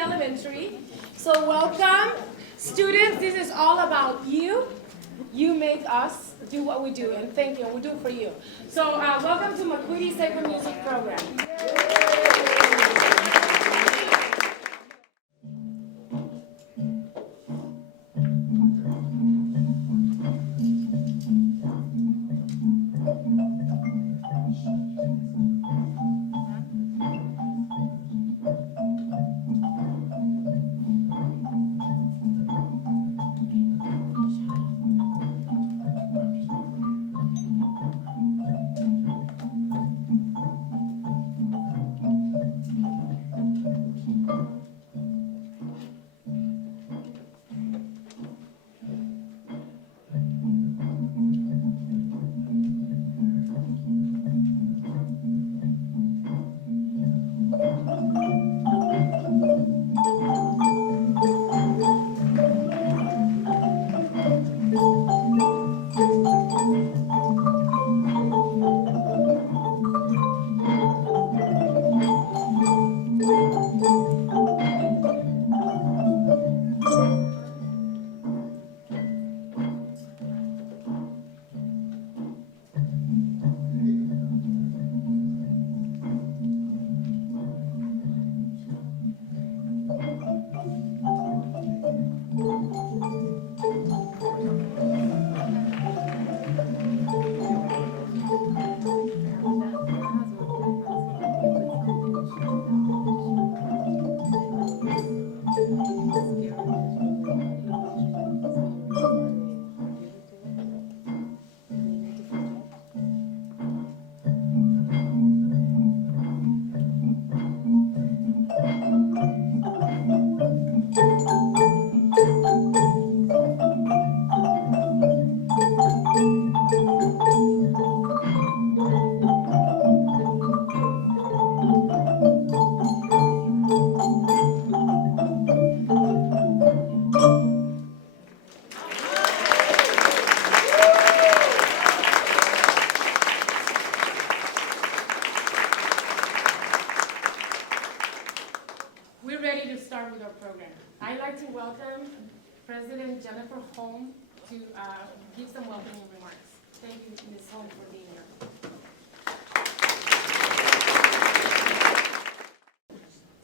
Elementary. So welcome, students. This is all about you. You make us do what we do, and thank you. We do it for you. So welcome to McQueedy Sacred Music Program. To give some welcoming remarks. Thank you, Ms. Holm, for being here.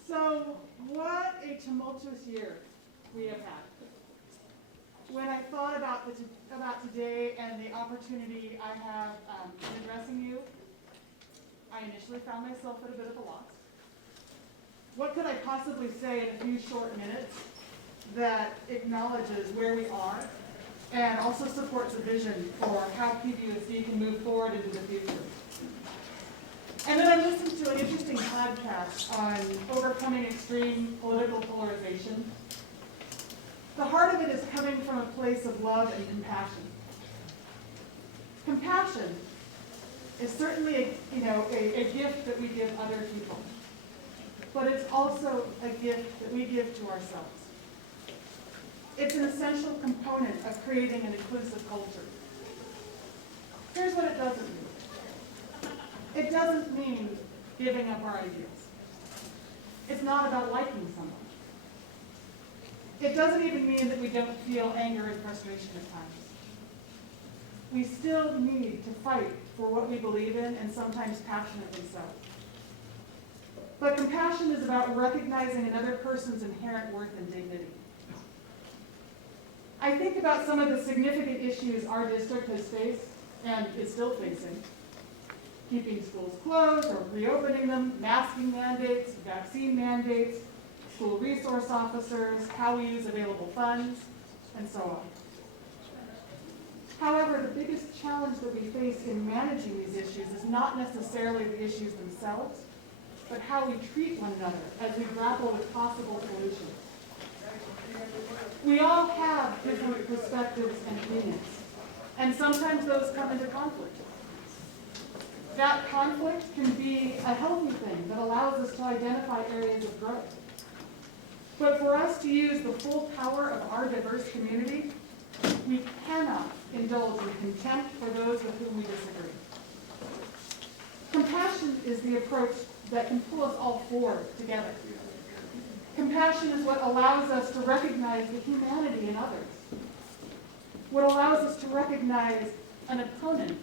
So, what a tumultuous year we have had. When I thought about today and the opportunity I have in addressing you, I initially found myself at a bit of a loss. What could I possibly say in a few short minutes that acknowledges where we are and also supports a vision for how PVUSD can move forward into the future? And then I listened to an interesting podcast on overcoming extreme political polarization. The heart of it is coming from a place of love and compassion. Compassion is certainly a gift that we give other people, but it's also a gift that we give to ourselves. It's an essential component of creating an inclusive culture. Here's what it doesn't mean. It doesn't mean giving up our ideas. It's not about liking someone. It doesn't even mean that we don't feel anger and frustration at times. We still need to fight for what we believe in, and sometimes passionately so. But compassion is about recognizing another person's inherent worth and dignity. I think about some of the significant issues our district has faced and is still facing. Keeping schools closed or reopening them, masking mandates, vaccine mandates, school resource officers, how we use available funds, and so on. However, the biggest challenge that we face in managing these issues is not necessarily the issues themselves, but how we treat one another as we grapple with possible solutions. We all have different perspectives and opinions, and sometimes those come into conflict. That conflict can be a healthy thing that allows us to identify areas of growth. But for us to use the full power of our diverse community, we cannot indulge in contempt for those with whom we disagree. Compassion is the approach that can pull us all forward together. Compassion is what allows us to recognize the humanity in others. What allows us to recognize an opponent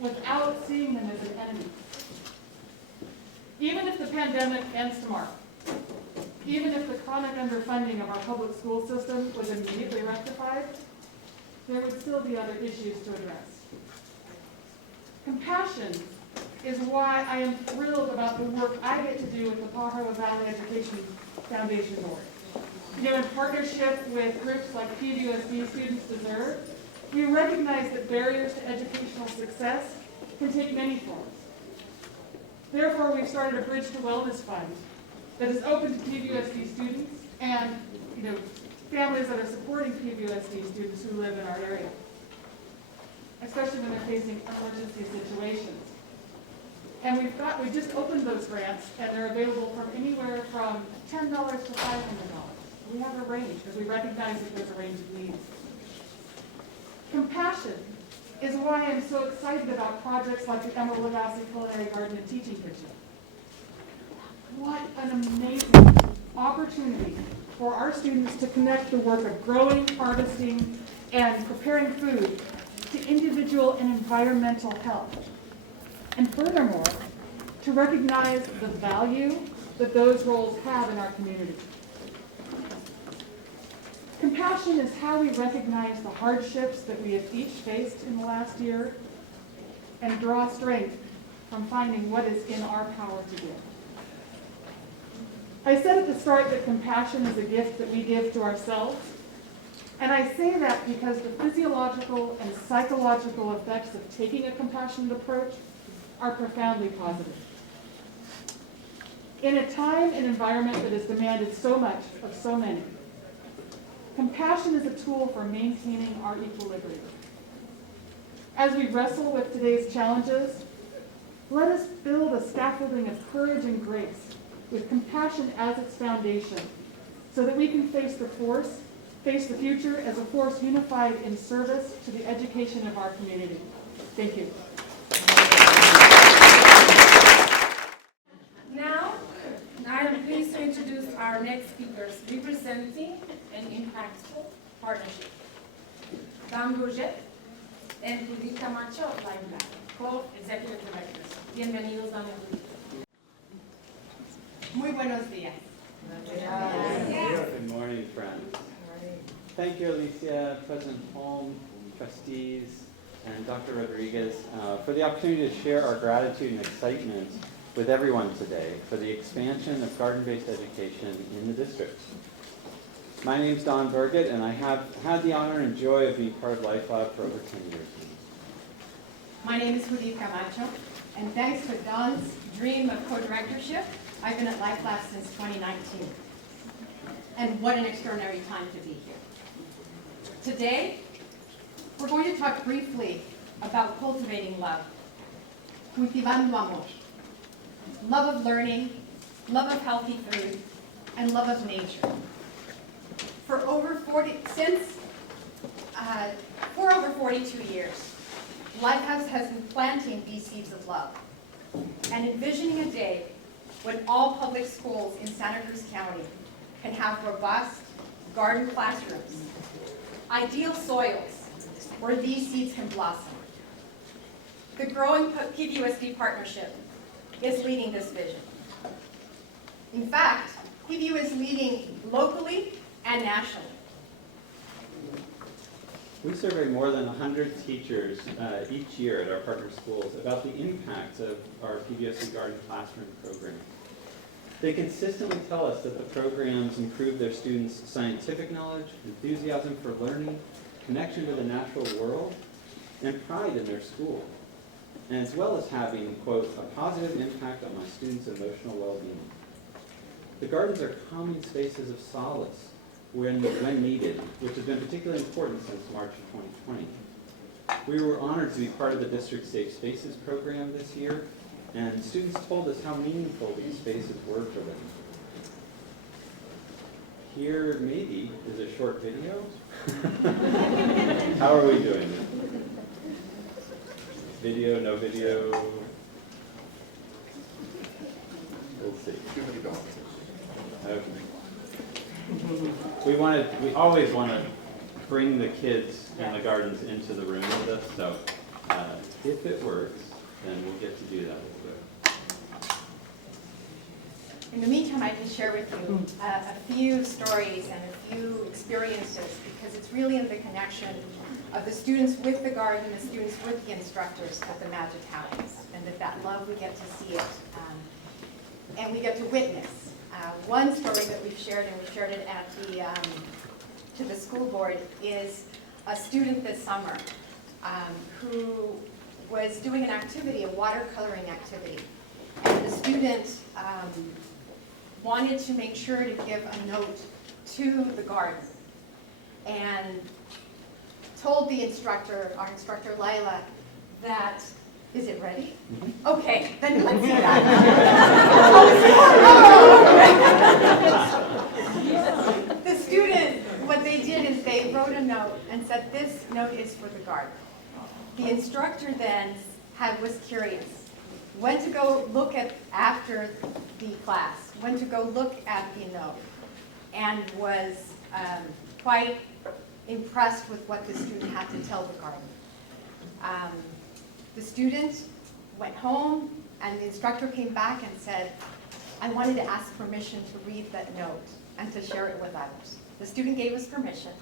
without seeing them as an enemy. Even if the pandemic ends tomorrow, even if the chronic underfunding of our public school system was immediately rectified, there would still be other issues to address. Compassion is why I am thrilled about the work I get to do with the Pajaro Valley Education Foundation Board. In partnership with groups like PVUSD Students Deserve, we recognize that barriers to educational success can take many forms. Therefore, we've started a Bridge to Wellness Fund that is open to PVUSD students and families that are supporting PVUSD students who live in our area, especially when they're facing emergency situations. And we just opened those grants, and they're available from anywhere from $10 to $500. We have a range because we recognize that there's a range of needs. Compassion is why I'm so excited about projects like the Emerald Lagasse Culinary Garden and Teaching Kitchen. What an amazing opportunity for our students to connect the work of growing, harvesting, and preparing food to individual and environmental health. And furthermore, to recognize the value that those roles have in our community. Compassion is how we recognize the hardships that we have each faced in the last year and draw strength from finding what is in our power to give. I said at the start that compassion is a gift that we give to ourselves, and I say that because the physiological and psychological effects of taking a compassionate approach are profoundly positive. In a time and environment that has demanded so much of so many, compassion is a tool for maintaining our equilibrium. As we wrestle with today's challenges, let us build a scaffolding of courage and grace with compassion as its foundation so that we can face the future as a force unified in service to the education of our community. Thank you. Now, I am pleased to introduce our next speakers representing an impactful partnership. Dan Bourget and Judith Camacho of Live, co-executive directors. Bienvenidos, Dan y Judith. Muy buenos días. Good morning, friends. Thank you, Alicia, President Holm, trustees, and Dr. Rodriguez for the opportunity to share our gratitude and excitement with everyone today for the expansion of garden-based education in the district. My name is Don Burgett, and I have had the honor and joy of being part of LifeLab for over 10 years. My name is Judith Camacho, and thanks to Don's dream of co-directorship, I've been at LifeLab since 2019. And what an extraordinary time to be here. Today, we're going to talk briefly about cultivating love. Cultivando amor. Love of learning, love of healthy food, and love of nature. For over 42 years, Lighthouse has been planting these seeds of love and envisioning a day when all public schools in Santa Cruz County can have robust garden classrooms, ideal soils where these seeds can blossom. The growing PVUSD partnership is leading this vision. In fact, PVU is leading locally and nationally. We survey more than 100 teachers each year at our partner schools about the impacts of our PVUSD Garden Classroom program. They consistently tell us that the programs improve their students' scientific knowledge, enthusiasm for learning, connection to the natural world, and pride in their school, and as well as having, quote, a positive impact on my students' emotional well-being. The gardens are calming spaces of solace when needed, which has been particularly important since March of 2020. We were honored to be part of the District Safe Spaces program this year, and students told us how meaningful these spaces were for them. Here, maybe, is a short video. How are we doing? Video, no video? We'll see. Okay. We always want to bring the kids in the gardens into the room with us, so if it works, then we'll get to do that. In the meantime, I can share with you a few stories and a few experiences, because it's really in the connection of the students with the garden and the students with the instructors that the magic happens, and that love, we get to see it, and we get to witness. One story that we've shared, and we've shared it at to the school board, is a student this summer who was doing an activity, a watercoloring activity, and the student wanted to make sure to give a note to the garden, and told the instructor, our instructor Lila, that, is it ready? Mm-hmm. Okay, then let's see that. The student, what they did is they wrote a note and said, this note is for the garden. The instructor then was curious, went to go look at, after the class, went to go look at the note, and was quite impressed with what the student had to tell the garden. The student went home, and the instructor came back and said, I wanted to ask permission to read that note and to share it with others. The student gave us permission.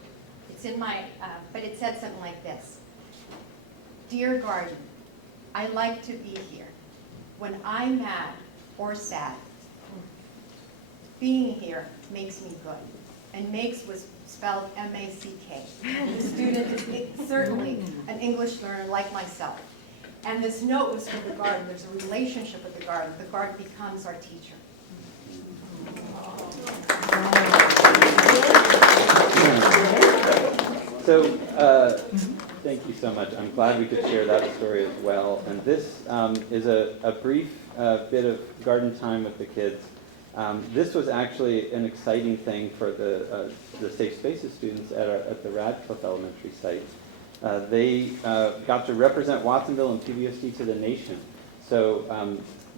It's in my, but it said something like this. Dear garden, I like to be here. When I'm mad or sad, being here makes me good. And makes was spelled M-A-C-K. The student is certainly an English learner like myself. And this note was for the garden. There's a relationship with the garden. The garden becomes our teacher. So, thank you so much. I'm glad we could share that story as well. And this is a brief bit of garden time with the kids. This was actually an exciting thing for the Safe Spaces students at the Radcliffe Elementary site. They got to represent Watsonville and PVUSD to the nation. So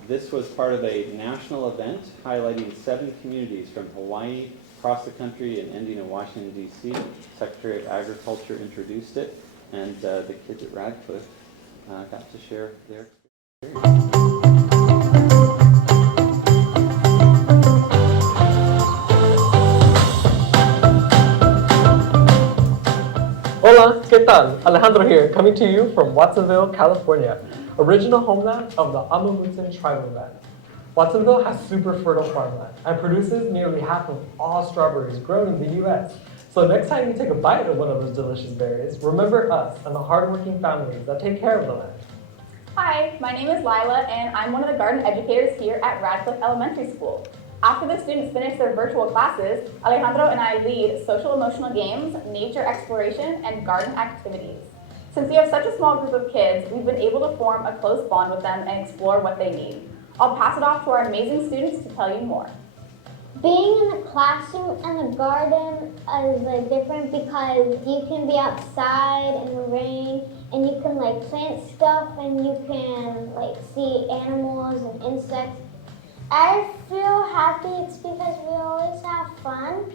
this was part of a national event highlighting 7 communities from Hawaii, across the country, and ending in Washington, D.C. Secretary of Agriculture introduced it, and the kids at Radcliffe got to share their experience. Hola, ¿qué tal? Alejandro here, coming to you from Watsonville, California, original homeland of the Amamutsan tribal band. Watsonville has super fertile farmland and produces nearly half of all strawberries grown in the U.S. So next time you take a bite of one of those delicious berries, remember us and the hardworking families that take care of the land. Hi, my name is Lila, and I'm one of the garden educators here at Radcliffe Elementary School. After the students finish their virtual classes, Alejandro and I lead social emotional games, nature exploration, and garden activities. Since we have such a small group of kids, we've been able to form a close bond with them and explore what they need. I'll pass it off to our amazing students to tell you more. Being in the classroom and the garden is different because you can be outside in the rain and you can plant stuff and you can see animals and insects. I feel happy it's because we always have fun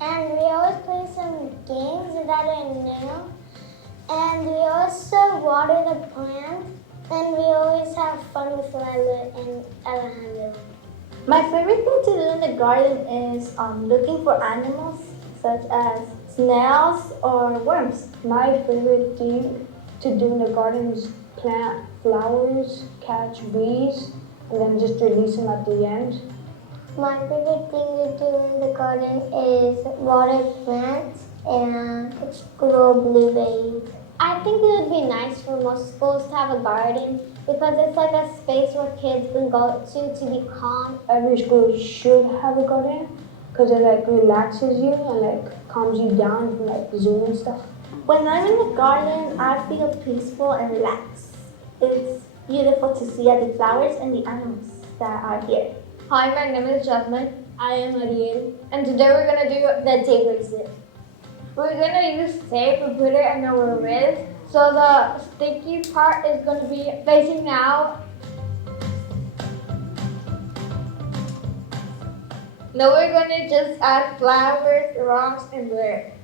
and we always play some games that are new and we also water the plants and we always have fun with Lila and Alejandro. My favorite thing to do in the garden is looking for animals such as snails or worms. My favorite thing to do in the garden is plant flowers, catch bees, and then just release them at the end. My favorite thing to do in the garden is water plants and grow blueberries. I think it would be nice for most schools to have a garden because it's a space where kids can go to be calm. Every school should have a garden because it relaxes you and calms you down from Zoom and stuff. When I'm in the garden, I feel peaceful and relaxed. It's beautiful to see all the flowers and the animals that are here. Hi, my name is Jasmine. I am Ariel. And today we're going to do The tape bracelet. We're going to use tape and put it in our wrist. So the sticky part is going to be facing out. No, we're gonna just add flowers, rocks, and dirt.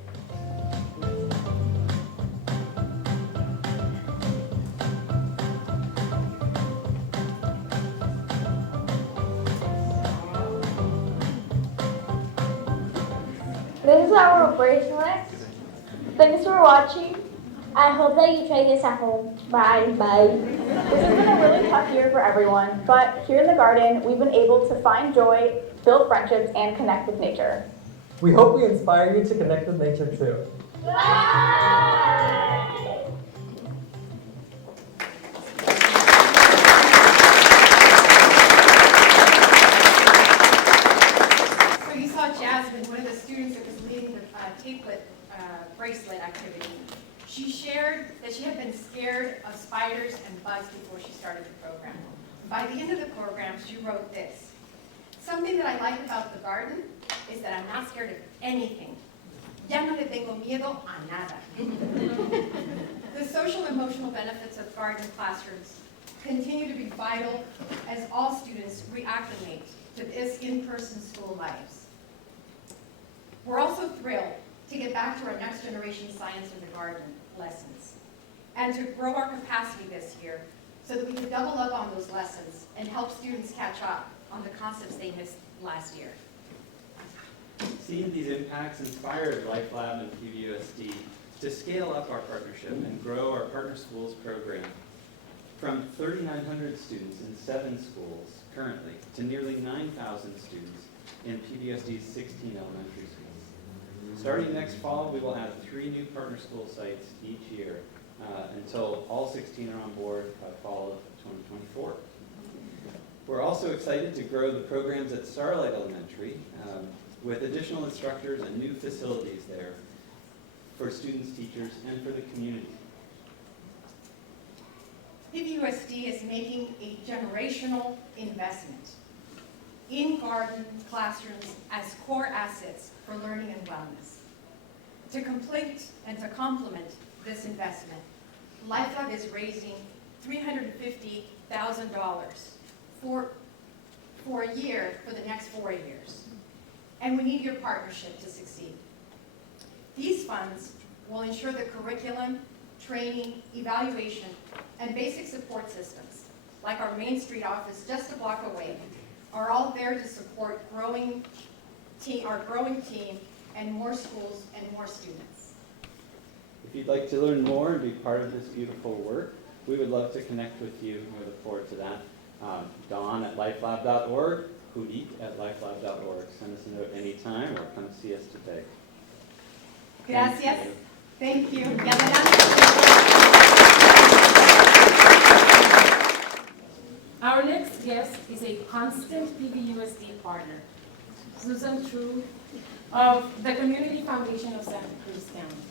This is our bracelet. Thanks for watching. I hope that you try this at home. Bye. Bye. This has been a really tough year for everyone, but here in the garden, we've been able to find joy, build friendships, and connect with nature. We hope we inspire you to connect with nature too. So you saw Jasmine, one of the students that was leading the tapelet bracelet activity. She shared that she had been scared of spiders and bugs before she started the program. By the end of the program, she wrote this: "Something that I like about the garden is that I'm not scared of anything. Ya no le tengo miedo a nada." The social and emotional benefits of garden classrooms continue to be vital as all students reacclimate to this in-person school lives. We're also thrilled to get back to our next generation science in the garden lessons and to grow our capacity this year so that we can double up on those lessons and help students catch up on the concepts they missed last year. Seeing these impacts inspired Life Lab and PVUSD to scale up our partnership and grow our partner schools program from 3,900 students in 7 schools currently to nearly 9,000 students in PVUSD's 16 elementary schools. Starting next fall, we will have 3 new partner school sites each year until all 16 are on board by fall of 2024. We're also excited to grow the programs at Starlight Elementary with additional instructors and new facilities there for students, teachers, and for the community. PVUSD is making a generational investment in garden classrooms as core assets for learning and wellness. To complete and to complement this investment, LifeLab is raising $350,000 for a year for the next 4 years. And we need your partnership to succeed. These funds will ensure the curriculum, training, evaluation, and basic support systems, like our Main Street office just a block away, are all there to support our growing team and more schools and more students. If you'd like to learn more and be part of this beautiful work, we would love to connect with you. We look forward to that. Dawn at lifelab.org, Judith at lifelab.org. Send us a note anytime or come see us today. Gracias. Thank you. Our next guest is a constant PVUSD partner, Susan True of the Community Foundation of Santa Cruz County.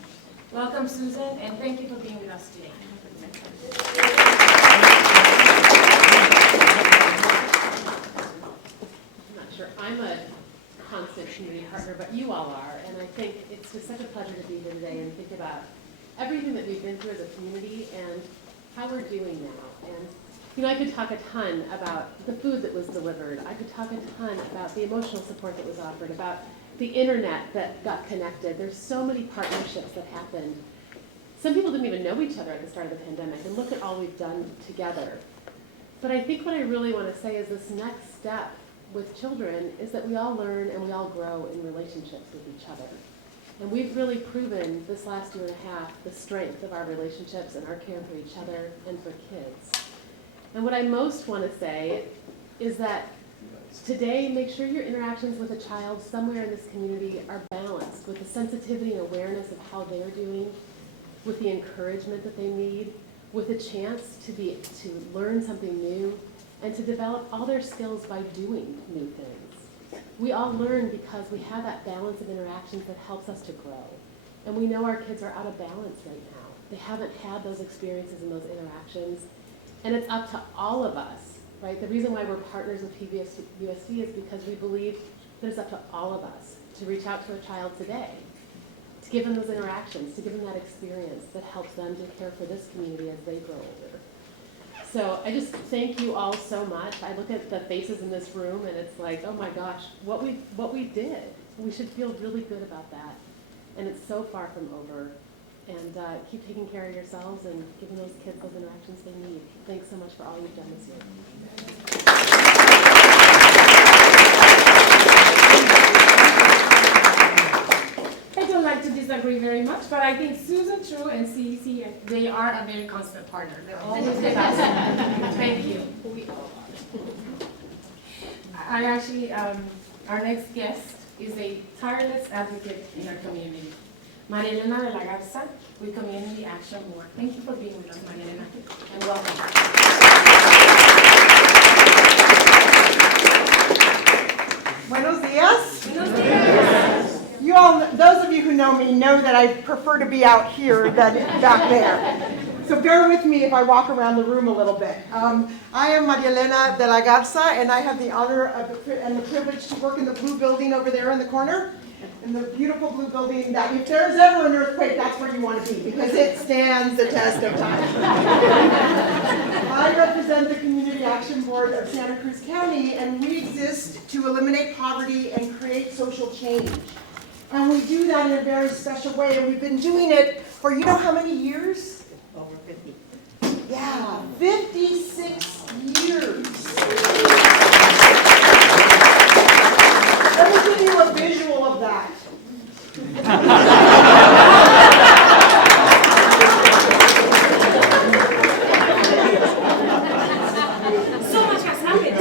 Welcome, Susan, and thank you for being with us today. I'm not sure I'm a constant community partner, but you all are, and I think it's just such a pleasure to be here today and think about everything that we've been through as a community and how we're doing now. And you know, I could talk a ton about the food that was delivered. I could talk a ton about the emotional support that was offered, about the internet that got connected. There's so many partnerships that happened. Some people didn't even know each other at the start of the pandemic, and look at all we've done together. But I think what I really want to say is this next step with children is that we all learn and we all grow in relationships with each other. And we've really proven this last year and a half the strength of our relationships and our care for each other and for kids. And what I most want to say is that today, make sure your interactions with a child somewhere in this community are balanced with the sensitivity and awareness of how they're doing, with the encouragement that they need, with a chance to learn something new, and to develop all their skills by doing new things. We all learn because we have that balance of interactions that helps us to grow. And we know our kids are out of balance right now. They haven't had those experiences and those interactions. And it's up to all of us, right? The reason why we're partners with PVUSD is because we believe that it's up to all of us to reach out to a child today, to give them those interactions, to give them that experience that helps them to care for this community as they grow older. So I just thank you all so much. I look at the faces in this room and it's like, oh my gosh, what we did. We should feel really good about that. And it's so far from over. And keep taking care of yourselves and giving those kids those interactions they need. Thanks so much for all you've done this year. I don't like to disagree very much, but I think Susan, True, and CEC, they are a very constant partner. They're always with us. Thank you. I actually, our next guest is a tireless advocate in our community. Maria Elena de la Garza with Community Action Board. Thank you for being with us, Maria Elena, and welcome. Buenos dias. Buenos dias. You all, those of you who know me know that I prefer to be out here than back there. So bear with me if I walk around the room a little bit. I am Maria Elena de la Garza, and I have the honor and the privilege to work in the blue building over there in the corner. In the beautiful blue building that if there's ever an earthquake, that's where you want to be, because it stands the test of time. I represent the Community Action Board of Santa Cruz County, and we exist to eliminate poverty and create social change. And we do that in a very special way, and we've been doing it for you know how many years? Over 50. Yeah, 56 years. Let me give you a visual of that. So much has happened.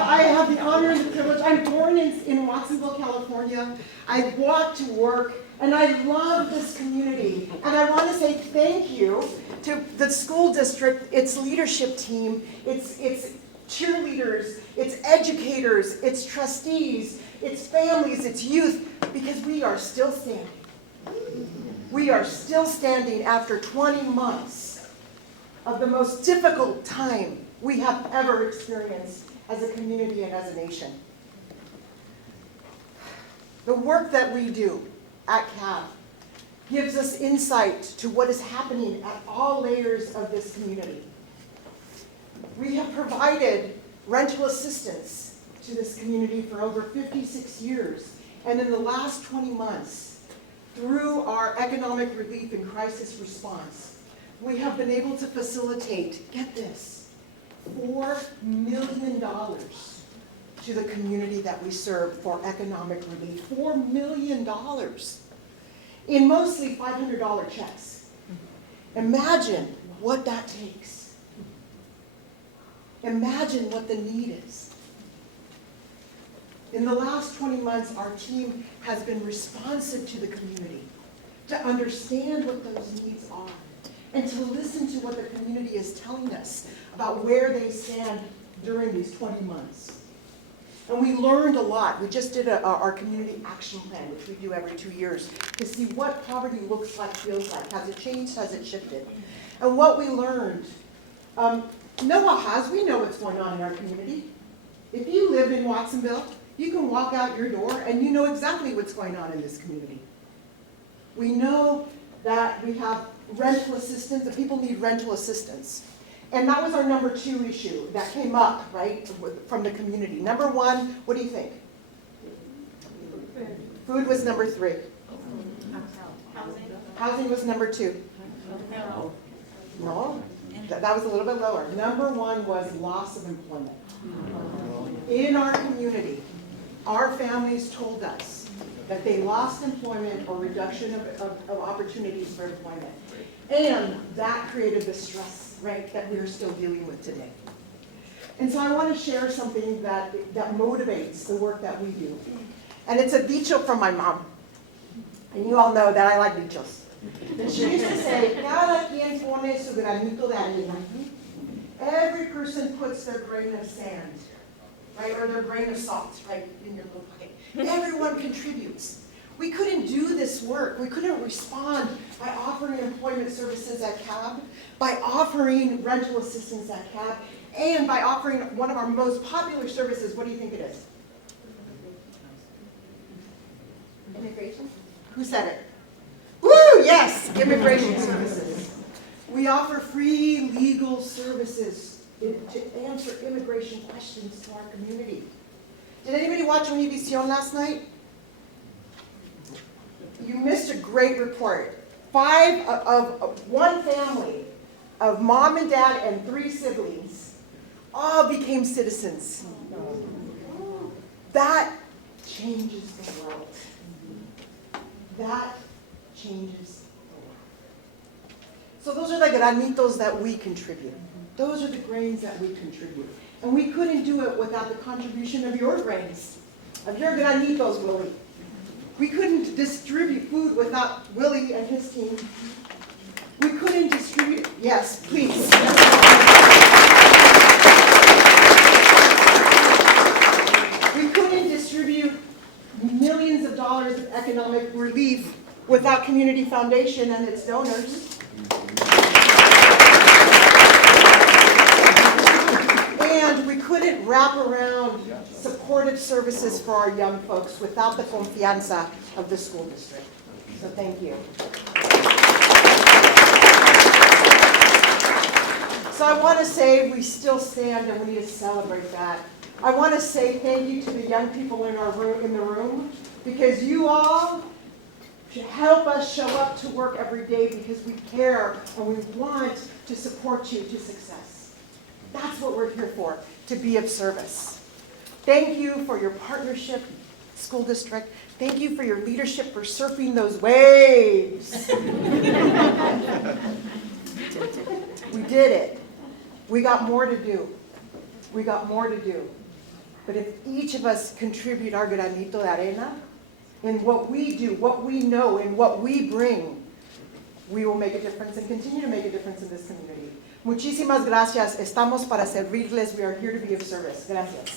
I have the honor and the privilege. I'm born in Watsonville, California. I walk to work, and I love this community. And I want to say thank you to the school district, its leadership team, its cheerleaders, its educators, its trustees, its families, its youth, because we are still standing. We are still standing after 20 months of the most difficult time we have ever experienced as a community and as a nation. The work that we do at CAB gives us insight to what is happening at all layers of this community. We have provided rental assistance to this community for over 56 years, and in the last 20 months, through our economic relief and crisis response, we have been able to facilitate, get this, $4 million to the community that we serve for economic relief. $4 million in mostly $500 checks. Imagine what that takes. Imagine what the need is. In the last 20 months, our team has been responsive to the community, to understand what those needs are, and to listen to what the community is telling us about where they stand during these 20 months. And we learned a lot. We just did our community action plan, which we do every 2 years, to see what poverty looks like, feels like. Has it changed? Has it shifted? And what we learned, we know what's going on in our community. If you live in Watsonville, you can walk out your door and you know exactly what's going on in this community. We know that we have rental assistance, that people need rental assistance. And that was our number 2 issue that came up, right, from the community. Number 1, what do you think? Food was number 3. Housing was number 2. No, that was a little bit lower. Number 1 was loss of employment. In our community, our families told us that they lost employment or reduction of opportunities for employment. And that created the stress, right, that we're still dealing with today. And so I want to share something that motivates the work that we do. And it's a dicho from my mom. And you all know that I like dichos. And she used to say, cada quien pone su granito de arena. Every person puts their grain of sand, right, or their grain of salt, right, in your little pocket. Everyone contributes. We couldn't do this work. We couldn't respond by offering employment services at CAB, by offering rental assistance at CAB, and by offering one of our most popular services. What do you think it is? Immigration? Who said it? Woo! Yes, immigration services. We offer free legal services to answer immigration questions to our community. Did anybody watch Univision last night? You missed a great report. One family of mom and dad and 3 siblings all became citizens. That changes the world. That changes the world. So those are the granitos that we contribute. Those are the grains that we contribute. And we couldn't do it without the contribution of your grains, of your granitos, Willie. We couldn't distribute food without Willie and his team. We couldn't distribute, yes, please. We couldn't distribute millions of dollars of economic relief without Community Foundation and its donors. And we couldn't wrap around supportive services for our young folks without the confianza of the school district. So thank you. So I want to say we still stand and we need to celebrate that. I want to say thank you to the young people in the room, because you all help us show up to work every day because we care and we want to support you to success. That's what we're here for, to be of service. Thank you for your partnership, school district. Thank you for your leadership for surfing those waves. We did it. We got more to do. We got more to do. But if each of us contribute our granito de arena in what we do, what we know, and what we bring, we will make a difference and continue to make a difference in this community. Muchísimas gracias. Estamos para servirles. We are here to be of service. Gracias.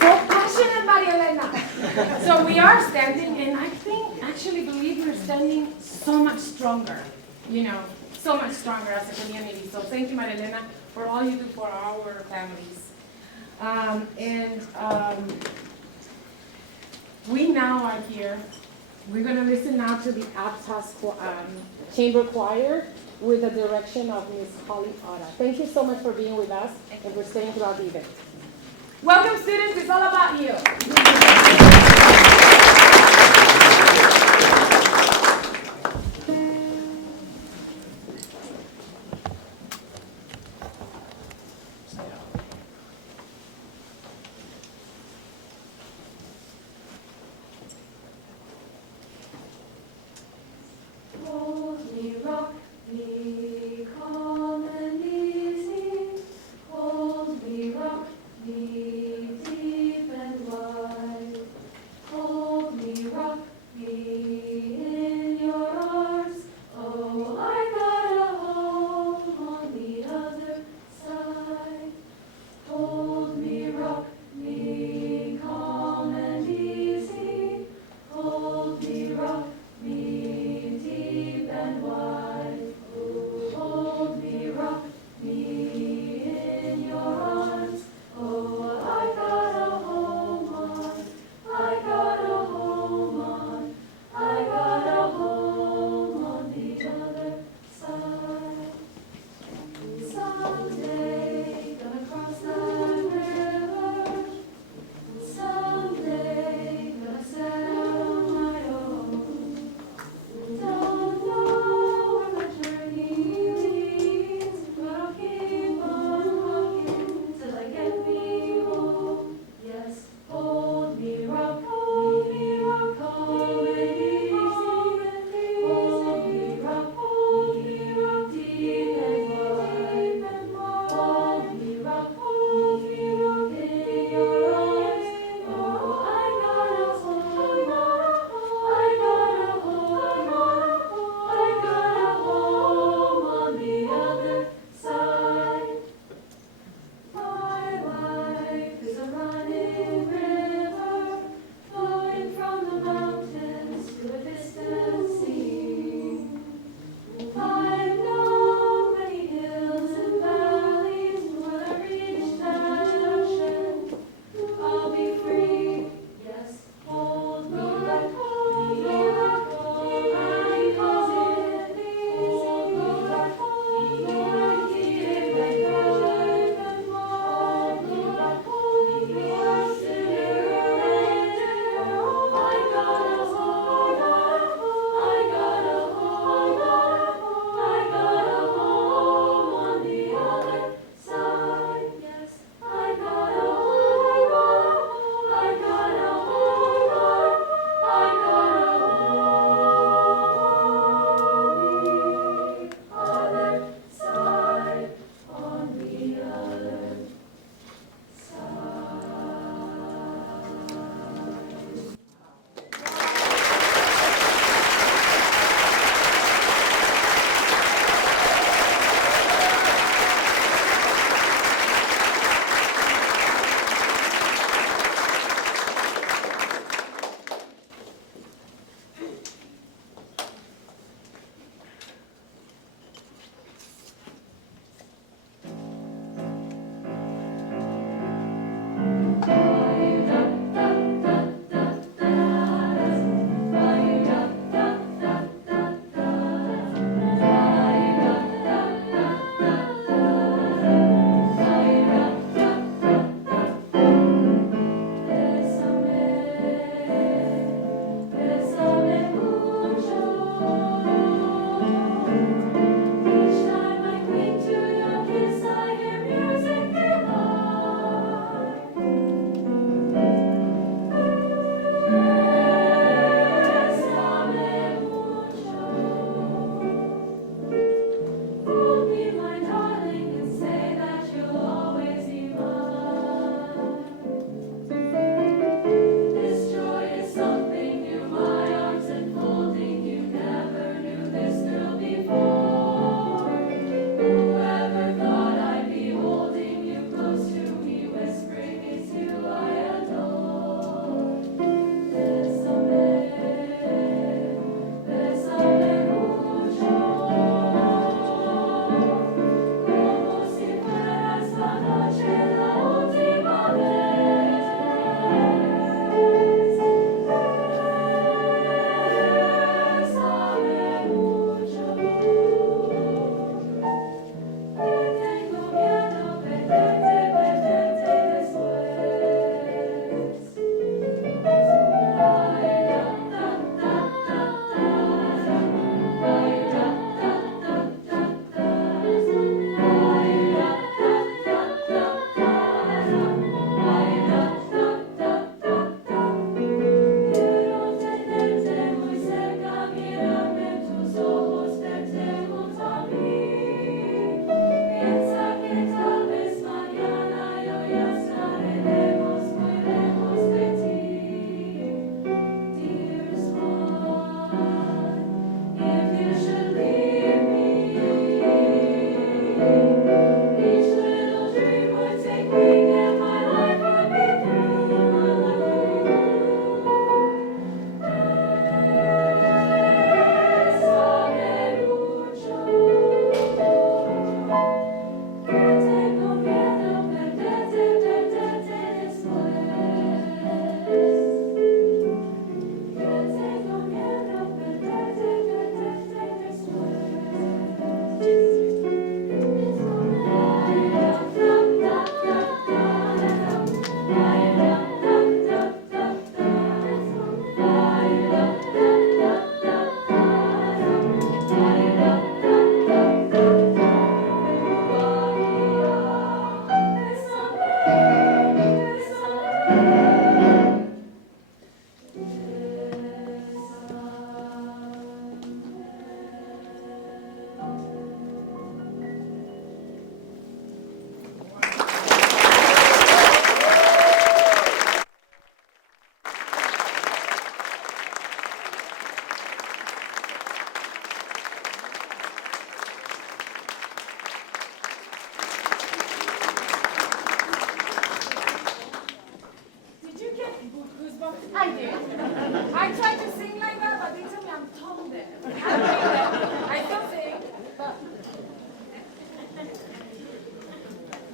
So passionate, Maria Elena. So we are standing, and I think, actually believe we're standing so much stronger, so much stronger as a community. So thank you, Maria Elena, for all you do for our families. We now are here. We're going to listen now to the Aptos Chamber Choir with the direction of Ms. Holly Otta. Thank you so much for being with us and for staying throughout the event. Welcome, students. It's all about you. Hold me, rock me, calm and easy. Hold me, rock me, deep and wide. Hold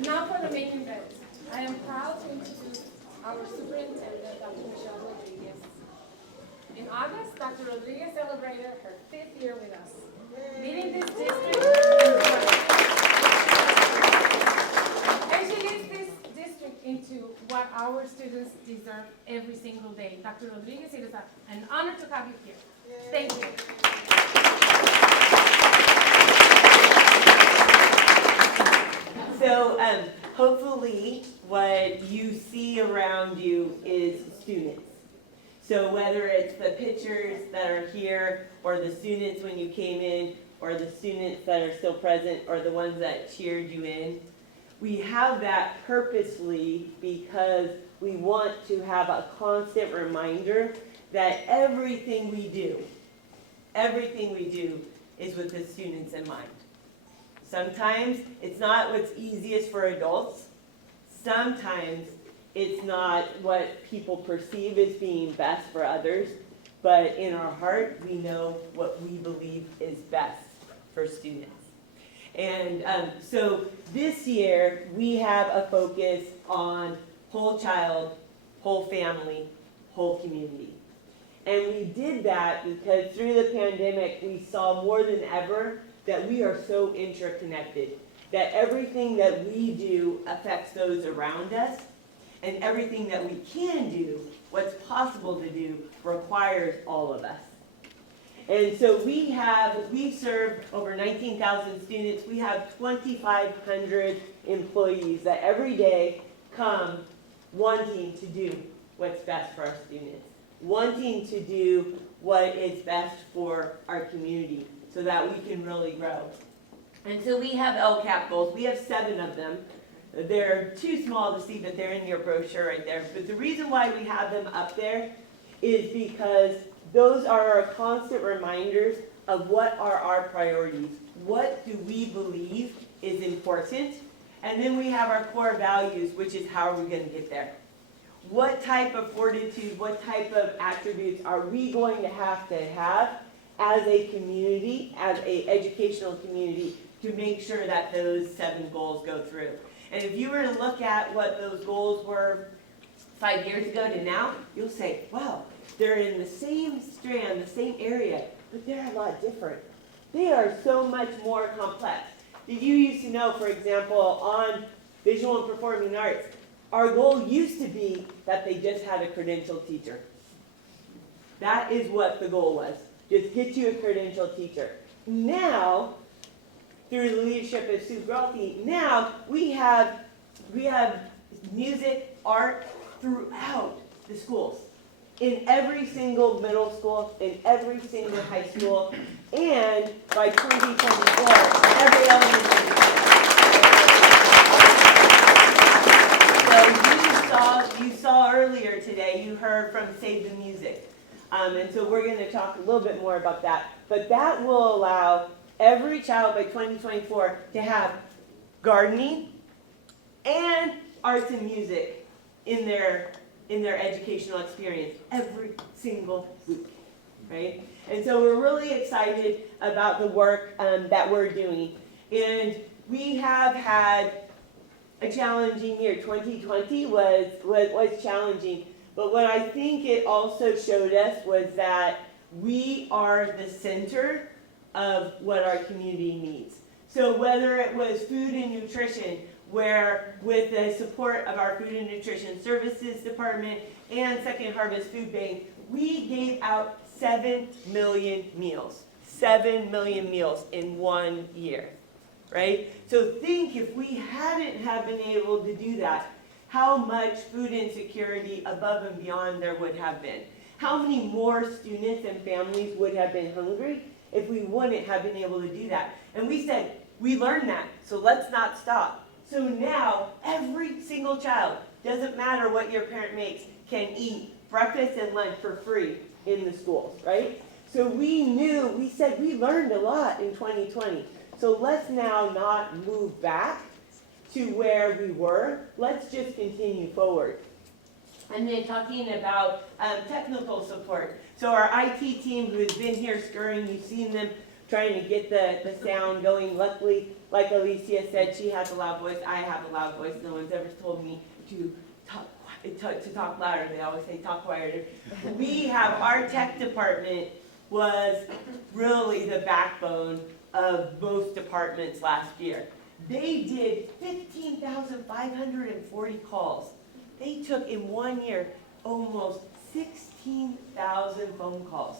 Now for the making beds. I am proud to introduce our superintendent, Dr. Michelle Rodriguez. In August, Dr. Rodriguez celebrated her 5th year with us, leading this district. And she leads this district into what our students deserve every single day. Dr. Rodriguez, it is an honor to have you here. Thank you. So hopefully what you see around you is students. So whether it's the pictures that are here, or the students when you came in, or the students that are still present, or the ones that cheered you in, we have that purposely because we want to have a constant reminder that everything we do is with the students in mind. Sometimes it's not what's easiest for adults. Sometimes it's not what people perceive as being best for others. But in our heart, we know what we believe is best for students. And so this year, we have a focus on whole child, whole family, whole community. And we did that because through the pandemic, we saw more than ever that we are so interconnected, that everything that we do affects those around us, and everything that we can do, what's possible to do, requires all of us. And so we serve over 19,000 students. We have 2,500 employees that every day come wanting to do what's best for our students, wanting to do what is best for our community so that we can really grow. And so we have LCAP goals. We have 7 of them. They're too small to see, but they're in your brochure right there. But the reason why we have them up there is because those are our constant reminders of what are our priorities. What do we believe is important? And then we have our core values, which is how are we going to get there? What type of fortitude, what type of attributes are we going to have as a community, as an educational community, to make sure that those 7 goals go through? And if you were to look at what those goals were 5 years ago to now, you'll say, wow, they're in the same strand, the same area, but they're a lot different. They are so much more complex. Did you used to know, for example, on visual and performing arts, our goal used to be that they just had a credentialed teacher. That is what the goal was. Just get you a credentialed teacher. Now, through the leadership of Sue Gralty, now we have music, art throughout the schools. In every single middle school, in every single high school, and by 2024, every elementary school. So you saw earlier today, you heard from Save the Music. And so we're going to talk a little bit more about that. But that will allow every child by 2024 to have gardening and arts and music in their educational experience every single week, right? And so we're really excited about the work that we're doing. And we have had a challenging year. 2020 was challenging. But what I think it also showed us was that we are the center of what our community needs. So whether it was food and nutrition, where with the support of our Food and Nutrition Services Department and Second Harvest Food Bank, we gave out 7 million meals. 7 million meals in 1 year, right? So think if we hadn't have been able to do that, how much food insecurity above and beyond there would have been. How many more students and families would have been hungry if we wouldn't have been able to do that? And we said, we learned that, so let's not stop. So now, every single child, doesn't matter what your parent makes, can eat breakfast and lunch for free in the schools, right? So we said we learned a lot in 2020. So let's now not move back to where we were. Let's just continue forward. And then talking about technical support. So our IT team who has been here scurrying, you've seen them trying to get the sound going. Luckily, like Alicia said, she has a loud voice. I have a loud voice. No one's ever told me to talk louder. They always say talk quieter. We have, our tech department was really the backbone of most departments last year. They did 15,540 calls. They took in 1 year almost 16,000 phone calls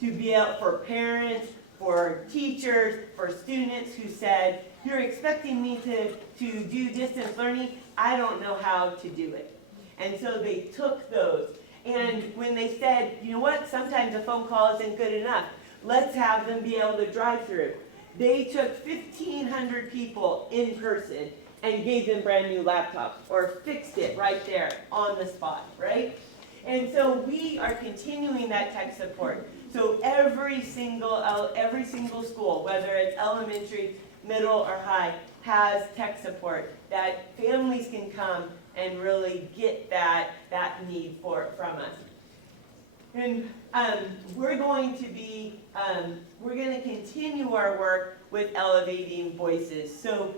to be out for parents, for teachers, for students who said, you're expecting me to do distance learning? I don't know how to do it. And so they took those. And when they said, you know what, sometimes a phone call isn't good enough, let's have them be able to drive through. They took 1,500 people in person and gave them brand new laptops or fixed it right there on the spot, right? And so we are continuing that tech support. So every single school, whether it's elementary, middle, or high, has tech support that families can come and really get that need from us. And we're going to continue our work with elevating voices. So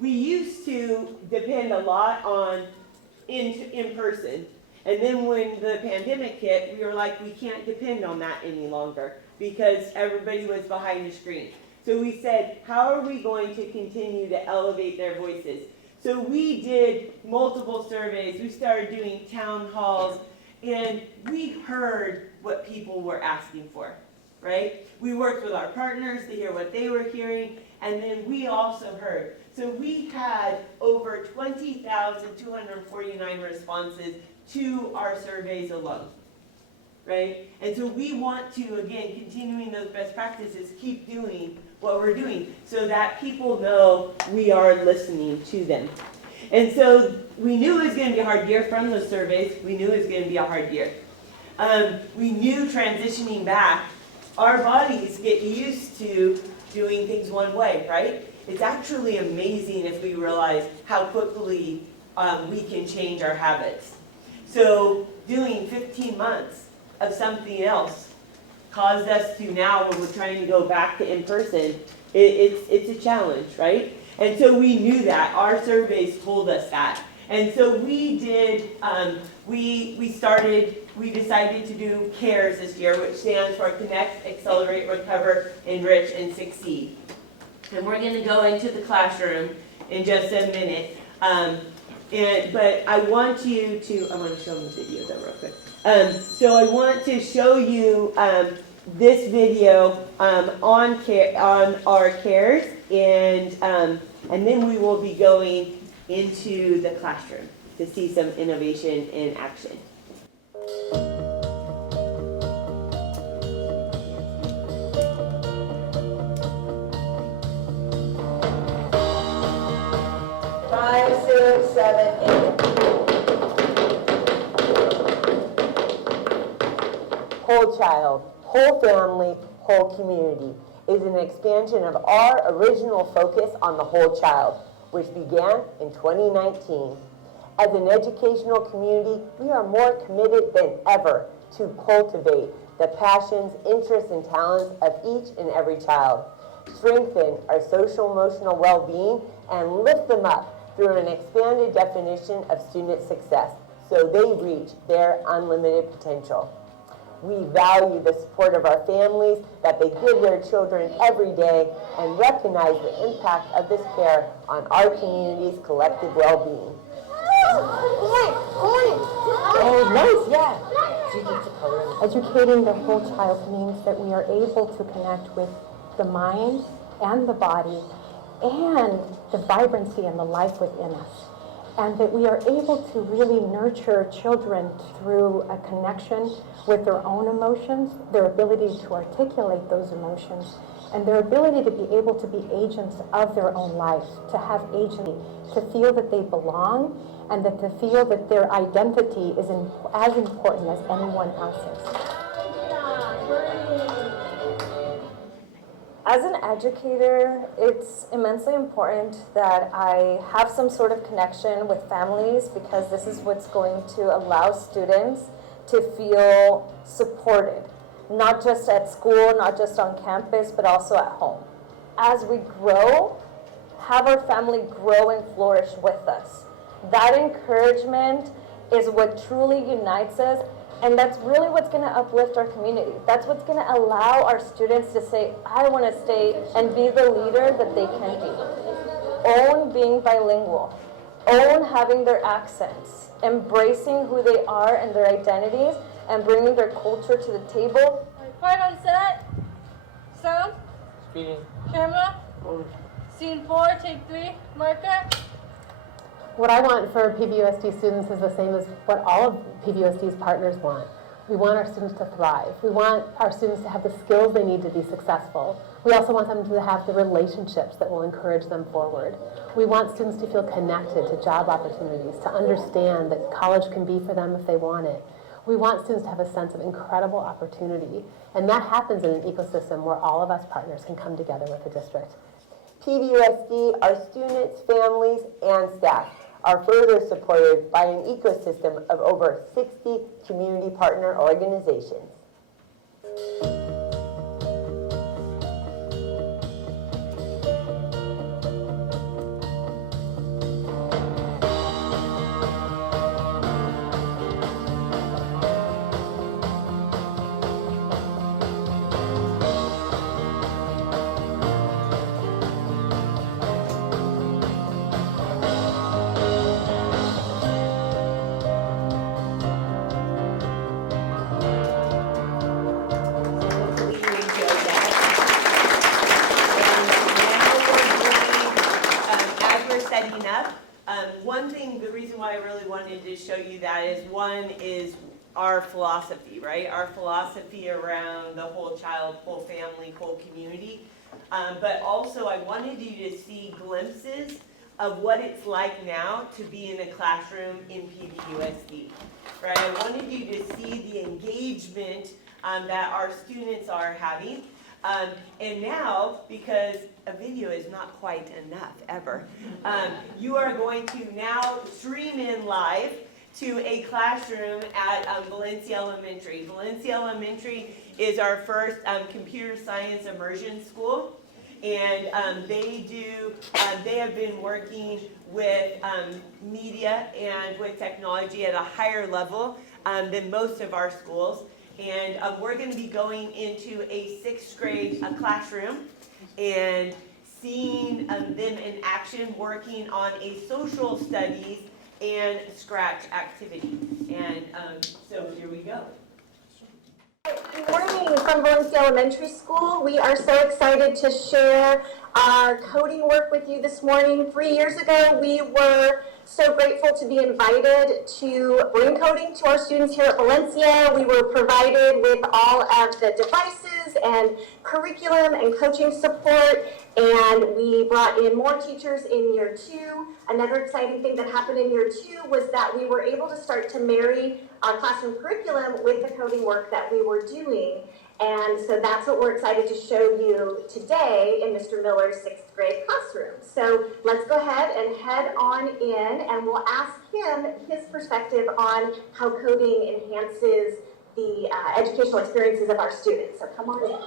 we used to depend a lot on in person. And then when the pandemic hit, we were like, we can't depend on that any longer because everybody was behind the screen. So we said, how are we going to continue to elevate their voices? So we did multiple surveys. We started doing town halls, and we heard what people were asking for, right? We worked with our partners to hear what they were hearing, and then we also heard. So we had over 20,249 responses to our surveys alone, right? And so we want to, again, continuing those best practices, keep doing what we're doing so that people know we are listening to them. And so we knew it was going to be a hard year from those surveys. We knew it was going to be a hard year. We knew transitioning back, our bodies get used to doing things one way, right? It's actually amazing if we realize how quickly we can change our habits. So doing 15 months of something else caused us to now, when we're trying to go back to in-person, it's a challenge, right? And so we knew that. Our surveys told us that. And so we did, we decided to do CARES this year, which stands for Connect, Accelerate, Recover, Enrich, and Succeed. And we're going to go into the classroom in just a minute. But I want you to, I want to show them the video though real quick. So I want to show you this video on our CARES, and then we will be going into the classroom to see some innovation in action. Five, 6, 7, 8. Whole child, whole family, whole community is an expansion of our original focus on the whole child, which began in 2019. As an educational community, we are more committed than ever to cultivate the passions, interests, and talents of each and every child, strengthen our social-emotional well-being, and lift them up through an expanded definition of student success so they reach their unlimited potential. We value the support of our families that they give their children every day and recognize the impact of this care on our community's collective well-being. Oh, nice, yeah. Educating the whole child means that we are able to connect with the mind and the body and the vibrancy and the life within us. And that we are able to really nurture children through a connection with their own emotions, their ability to articulate those emotions, and their ability to be able to be agents of their own life, to have agency, to feel that they belong, and that to feel that their identity is as important as anyone else's. As an educator, it's immensely important that I have some sort of connection with families because this is what's going to allow students to feel supported. not just at school, not just on campus, but also at home. As we grow, have our family grow and flourish with us. That encouragement is what truly unites us, and that's really what's going to uplift our community. That's what's going to allow our students to say, I want to stay and be the leader that they can be. Own being bilingual, own having their accents, embracing who they are and their identities, and bringing their culture to the table. Part on set. Sound. Speaking. Camera. Scene 4, take 3. Marker. What I want for PVUSD students is the same as what all of PVUSD's partners want. We want our students to thrive. We want our students to have the skills they need to be successful. We also want them to have the relationships that will encourage them forward. We want students to feel connected to job opportunities, to understand that college can be for them if they want it. We want students to have a sense of incredible opportunity, and that happens in an ecosystem where all of us partners can come together with the district. PVUSD, our students, families, and staff are further supported by an ecosystem of over 60 community partner organizations. One thing, the reason why I really wanted to show you that is, one is our philosophy, right? Our philosophy around the whole child, whole family, whole community. But also I wanted you to see glimpses of what it's like now to be in a classroom in PVUSD, right? I wanted you to see the engagement that our students are having. And now, because a video is not quite enough ever, you are going to now stream in live to a classroom at Valencia Elementary. Valencia Elementary is our first computer science immersion school. And they have been working with media and with technology at a higher level than most of our schools. And we're going to be going into a 6th grade classroom and seeing them in action working on a social studies and Scratch activity. And so here we go. Good morning from Valencia Elementary School. We are so excited to share our coding work with you this morning. 3 years ago, we were so grateful to be invited to bring coding to our students here at Valencia. We were provided with all of the devices and curriculum and coaching support, and we brought in more teachers in year 2. Another exciting thing that happened in year 2 was that we were able to start to marry our classroom curriculum with the coding work that we were doing. And so that's what we're excited to show you today in Mr. Miller's 6th grade classroom. So let's go ahead and head on in, and we'll ask him his perspective on how coding enhances the educational experiences of our students. So come on in.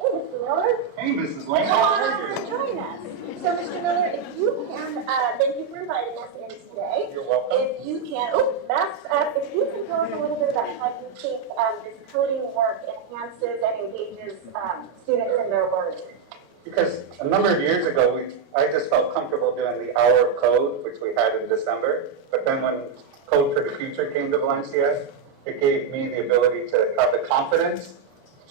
Hey, Mr. Miller. Hey, Mrs. Lane. Come on over and join us. So, Mr. Miller, if you can, thank you for inviting us in today. You're welcome. If you can, if you can tell us a little bit about how you think this coding work enhances and engages students in their learning. Because a number of years ago, I just felt comfortable doing the hour of code, which we had in December. But then when Code for the Future came to Valencia, it gave me the ability to have the confidence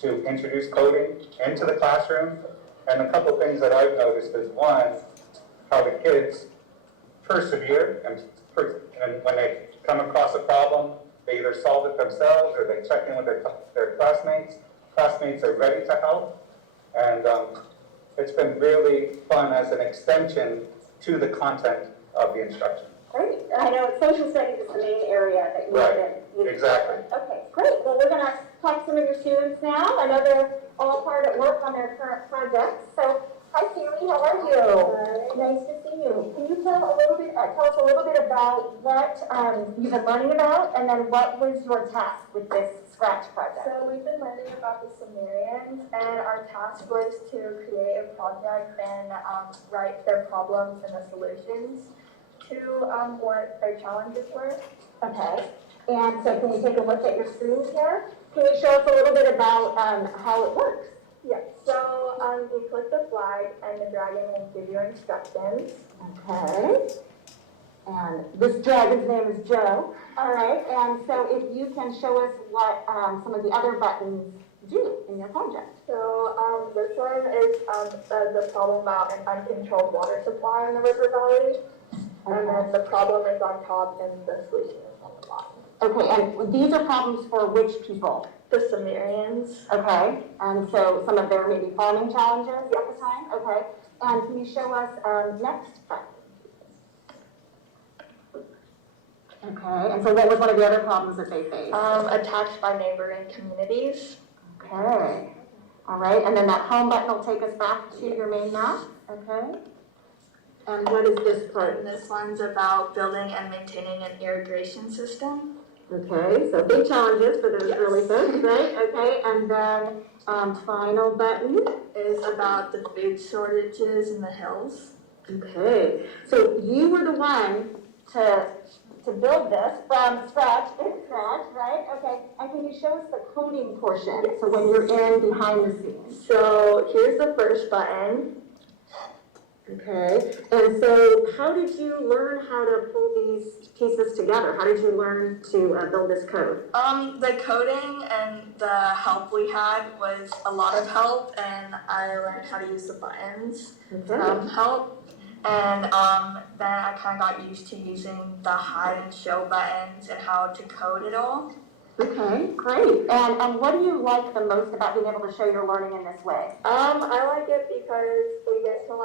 to introduce coding into the classroom. And a couple things that I've noticed is, one, how the kids persevere, and when they come across a problem, they either solve it themselves or they check in with their classmates. Classmates are ready to help, and it's been really fun as an extension to the content of the instruction. Great. I know social studies is the main area that you've been. Exactly. Okay, great. Well, we're going to talk to some of your students now. I know they're all hard at work on their current projects. So, hi, Sammy. How are you? Nice to see you. Can you tell us a little bit about what you've been learning about, and then what was your task with this Scratch project? So we've been learning about the Sumerians, and our task was to create a project and write their problems and the solutions to what their challenges were. Okay, and so can you take a look at your screen here? Can you show us a little bit about how it works? Yeah, so you click the flag and the dragon will give you instructions. Okay. And this dragon's name is Joe. All right, and so if you can show us what some of the other buttons do in your project. So this one is the problem about an uncontrolled water supply in the river valley. And then the problem is on top and the solution is on the bottom. Okay, and these are problems for which people? The Sumerians. Okay, and so some of their maybe farming challenges at the time? Okay, and can you show us next button? Okay, and so what was one of the other problems that they faced? Attacks by neighboring communities. Okay, all right, and then that home button will take us back to your main map. Okay, and what is this part? And this one's about building and maintaining an irrigation system. Okay, so big challenges for those early folks, right? Okay, and then final button. Is about the food shortages in the hills. Okay, so you were the one to build this from scratch, right? Okay, and can you show us the coding portion? So when you're in behind the scenes. So here's the first button. Okay, and so how did you learn how to pull these pieces together? How did you learn to build this code? The coding and the help we had was a lot of help, and I learned how to use the buttons Okay. help. And then I kind of got used to using the hide and show buttons and how to code it all. Okay, great. And what do you like the most about being able to show your learning in this way? I like it because we get to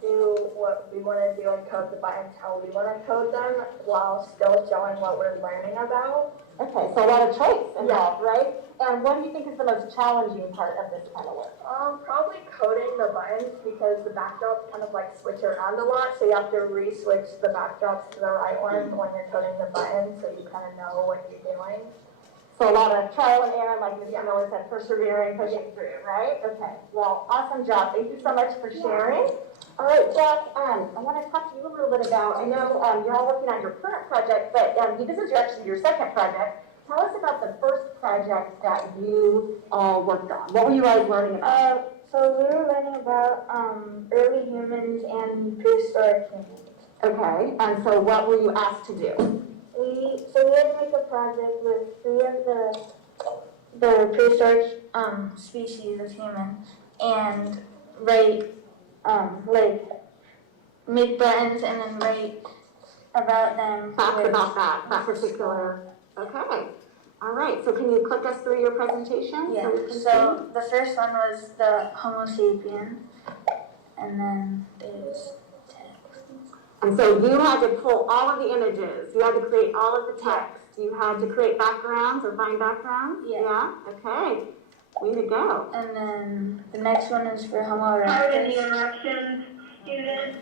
do what we want to do and code the buttons how we want to code them while still showing what we're learning about. Okay, so a lot of choice involved, right? And what do you think is the most challenging part of this kind of work? Probably coding the buttons because the backdrops kind of switch around a lot, so you have to re-switch the backdrops to the right one when you're coding the buttons, so you kind of know what you're doing. So a lot of trial and error, like Mr. Miller said, persevering, pushing through, right? Okay, well, awesome job. Thank you so much for sharing. All right, Jeff, I want to talk to you a little bit about, I know you're all working on your current project, but this is actually your second project. Tell us about the first project that you all worked on. What were you guys learning about? So we were learning about early humans and prehistoric humans. Okay, and so what were you asked to do? We had to make a project with 3 of the prehistoric species of human and write make buttons and then write about them. Facts about that particular. Okay. All right. So can you click us through your presentation? Yeah. So the first one was the Homo sapien, and then there's text. And so you had to pull all of the images. You had to create all of the text. You had to create backgrounds or find backgrounds. Yeah. Okay. Way to go. And then the next one is for Homo erectus. Pardon the interruption, students.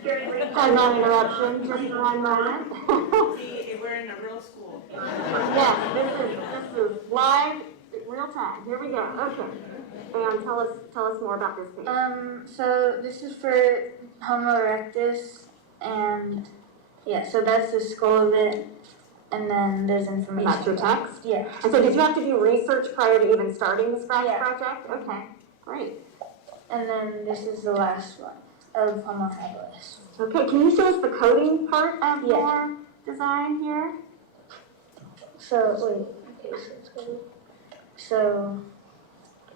Pardon the interruption. Just one moment. See, we're in a real school. Yes, this is live, real time. Here we go. Okay. And tell us more about this page. So this is for Homo erectus, and yeah, so that's the skull of it, and then there's information. That's your text? Yeah. And so did you have to do research prior to even starting the Scratch project? Okay, great. And then this is the last one of Homo habilis. Okay, can you show us the coding part of your design here? So wait, okay, so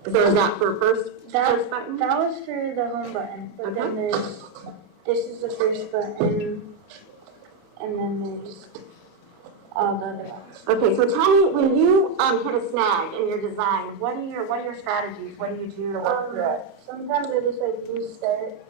is that for first button? That was for the home button, but then this is the first button, and then there's all the other ones. Okay, so tell me, when you hit a snag in your design, what are your strategies? What do you do to work through it? Sometimes I just restart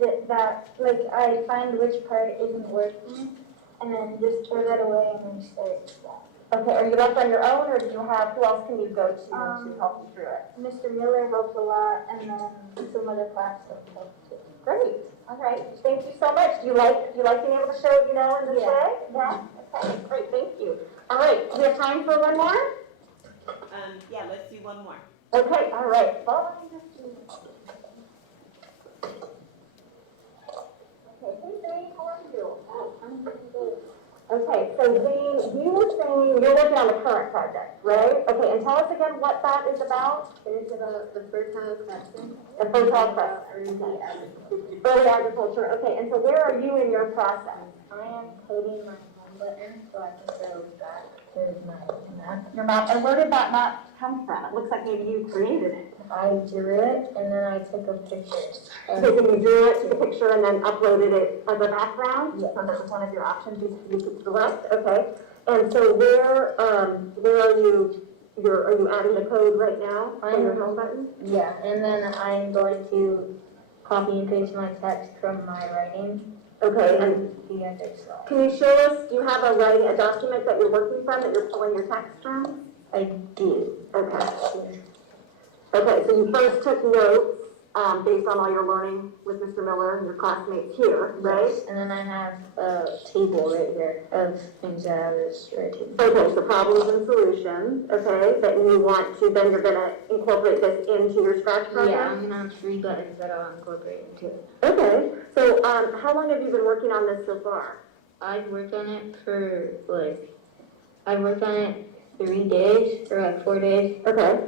I find which part isn't working, and then just throw that away and restart that. Okay, are you left on your own, or do you have, who else can you go to help you through it? Mr. Miller helped a lot, and then some other class helped too. Great. All right. Thank you so much. Do you like being able to show what you know in this way? Yeah. Okay. Great. Thank you. All right. Do we have time for one more? Yeah, let's do one more. Okay, all right. Okay, so Zane, you were saying you're working on the current project, right? Okay, and tell us again what that is about. It is about the fertile classroom. The fertile classroom. Early agriculture. Okay, and so where are you in your process? I am coding my home button so I can go back to my map. Your map, and where did that map come from? It looks like maybe you created it. I drew it and then I took a picture. So you drew it, took a picture, and then uploaded it as a background? Yes. So that was one of your options you could select, okay. And so where are you, are you adding the code right now on your home button? Yeah, and then I'm going to copy and paste my text from my writing. Okay, and The other slide. can you show us, do you have a document that you're working from, that you're pulling your text from? I do. Okay. Okay, so you first took notes, based on all your learning with Mr. Miller and your classmates here, right? Yes, and then I have a table right here of things that I was writing. Okay, so problems and solutions, okay, that you want to, then you're gonna incorporate this into your scratch program? Yeah, I'm gonna have 3 buttons that I'll incorporate into it. Okay, so, how long have you been working on this so far? I've worked on it for 3 days, or 4 days. Okay.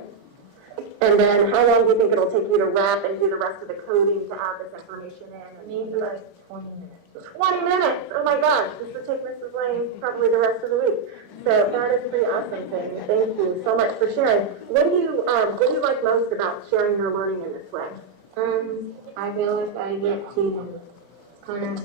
And then how long do you think it'll take you to wrap and do the rest of the coding to add this information in? Maybe like 20 minutes. 20 minutes, oh my gosh, this would take Mrs. Lane probably the rest of the week. So that is pretty awesome, Zane. Thank you so much for sharing. What do you like most about sharing your learning in this way? I feel like I get to kind of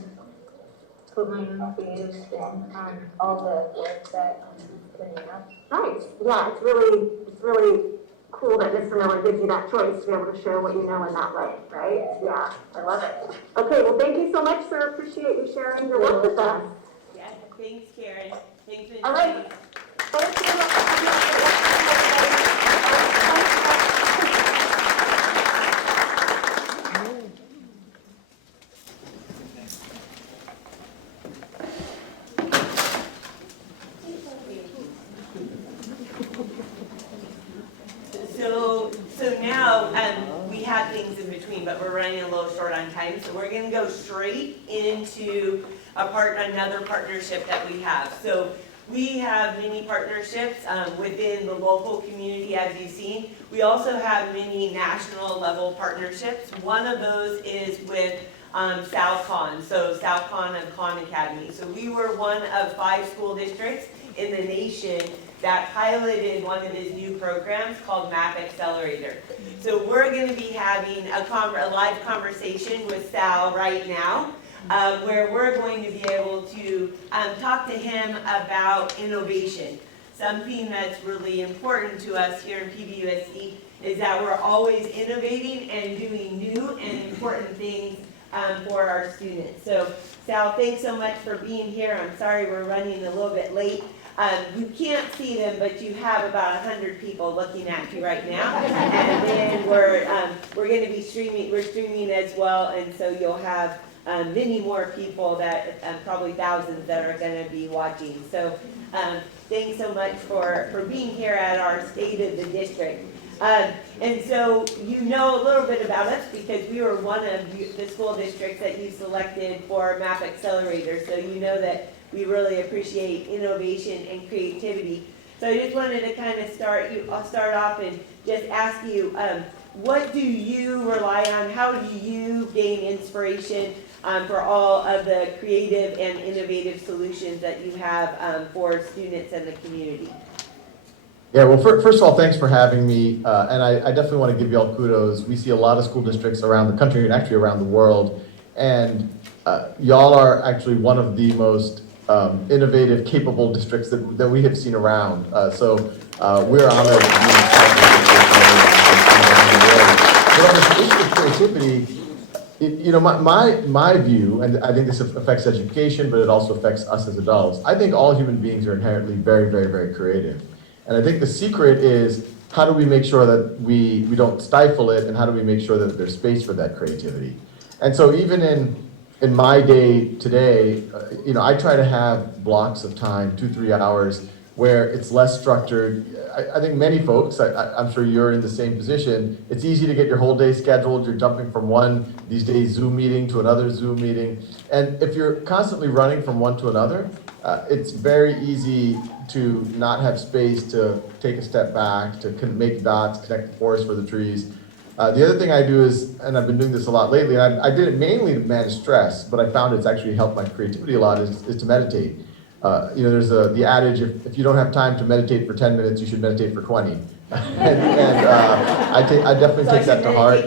put my own creative spin on all the work that I'm putting out. Nice, yeah, it's really cool that Mr. Miller gives you that choice to be able to show what you know in that way, right? Yeah, I love it. Okay, well, thank you so much, sir. Appreciate you sharing your work with us. Yeah, thanks, Karen. Thanks for All right. So now, we have things in between, but we're running a little short on time, so we're gonna go straight into another partnership that we have. So we have many partnerships within the local community, as you've seen. We also have many national level partnerships. One of those is with SouthCon, so SouthCon of Khan Academy. So we were one of 5 school districts in the nation that piloted one of his new programs called Map Accelerator. So we're going to be having a live conversation with Sal right now, where we're going to be able to talk to him about innovation. Something that's really important to us here in PVUSD is that we're always innovating and doing new and important things for our students. So Sal, thanks so much for being here. I'm sorry we're running a little bit late. You can't see them, but you have about 100 people looking at you right now. And then we're going to be streaming. We're streaming as well, and so you'll have many more people that probably thousands that are going to be watching. So thanks so much for being here at our State of the District. And so you know a little bit about us because we were one of the school districts that you selected for Map Accelerator. So you know that we really appreciate innovation and creativity. So I just wanted to kind of I'll start off and just ask you, what do you rely on? How do you gain inspiration for all of the creative and innovative solutions that you have for students and the community? Yeah, well, first of all, thanks for having me. And I definitely want to give you all kudos. We see a lot of school districts around the country and actually around the world. And y'all are actually one of the most innovative, capable districts that we have seen around. So we're honored to be But on this issue of creativity, you know, my view, and I think this affects education, but it also affects us as adults. I think all human beings are inherently very, very, very creative. And I think the secret is how do we make sure that we don't stifle it, and how do we make sure that there's space for that creativity? And so even in my day today, you know, I try to have blocks of time, 2-3 hours, where it's less structured. I think many folks, I'm sure you're in the same position, it's easy to get your whole day scheduled, you're jumping from one, these days, Zoom meeting to another Zoom meeting. And if you're constantly running from one to another, it's very easy to not have space to take a step back, to make dots, connect the forest for the trees. The other thing I do is, and I've been doing this a lot lately, and I did it mainly to manage stress, but I found it's actually helped my creativity a lot, is to meditate. There's the adage, if you don't have time to meditate for 10 minutes, you should meditate for 20. I definitely take that to heart.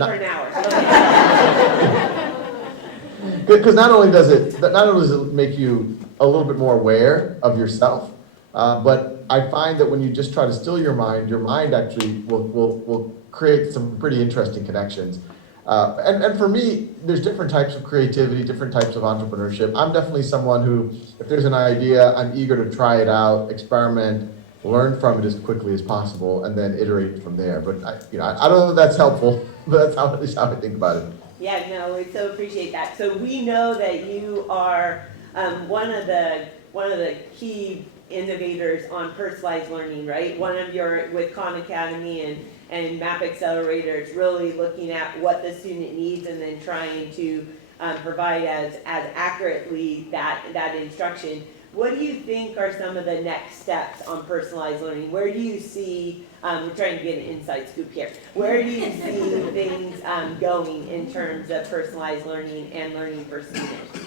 Because not only does it make you a little bit more aware of yourself, but I find that when you just try to still your mind actually will create some pretty interesting connections. And for me, there's different types of creativity, different types of entrepreneurship. I'm definitely someone who, if there's an idea, I'm eager to try it out, experiment, learn from it as quickly as possible, and then iterate from there. But I don't know if that's helpful, but that's at least how I think about it. Yeah, no, we so appreciate that. So we know that you are one of the key innovators on personalized learning, right? With Khan Academy and Map Accelerators, really looking at what the student needs and then trying to provide as accurately that instruction. What do you think are some of the next steps on personalized learning? Where do you see, we're trying to get an inside scoop here, where do you see things going in terms of personalized learning and learning for students?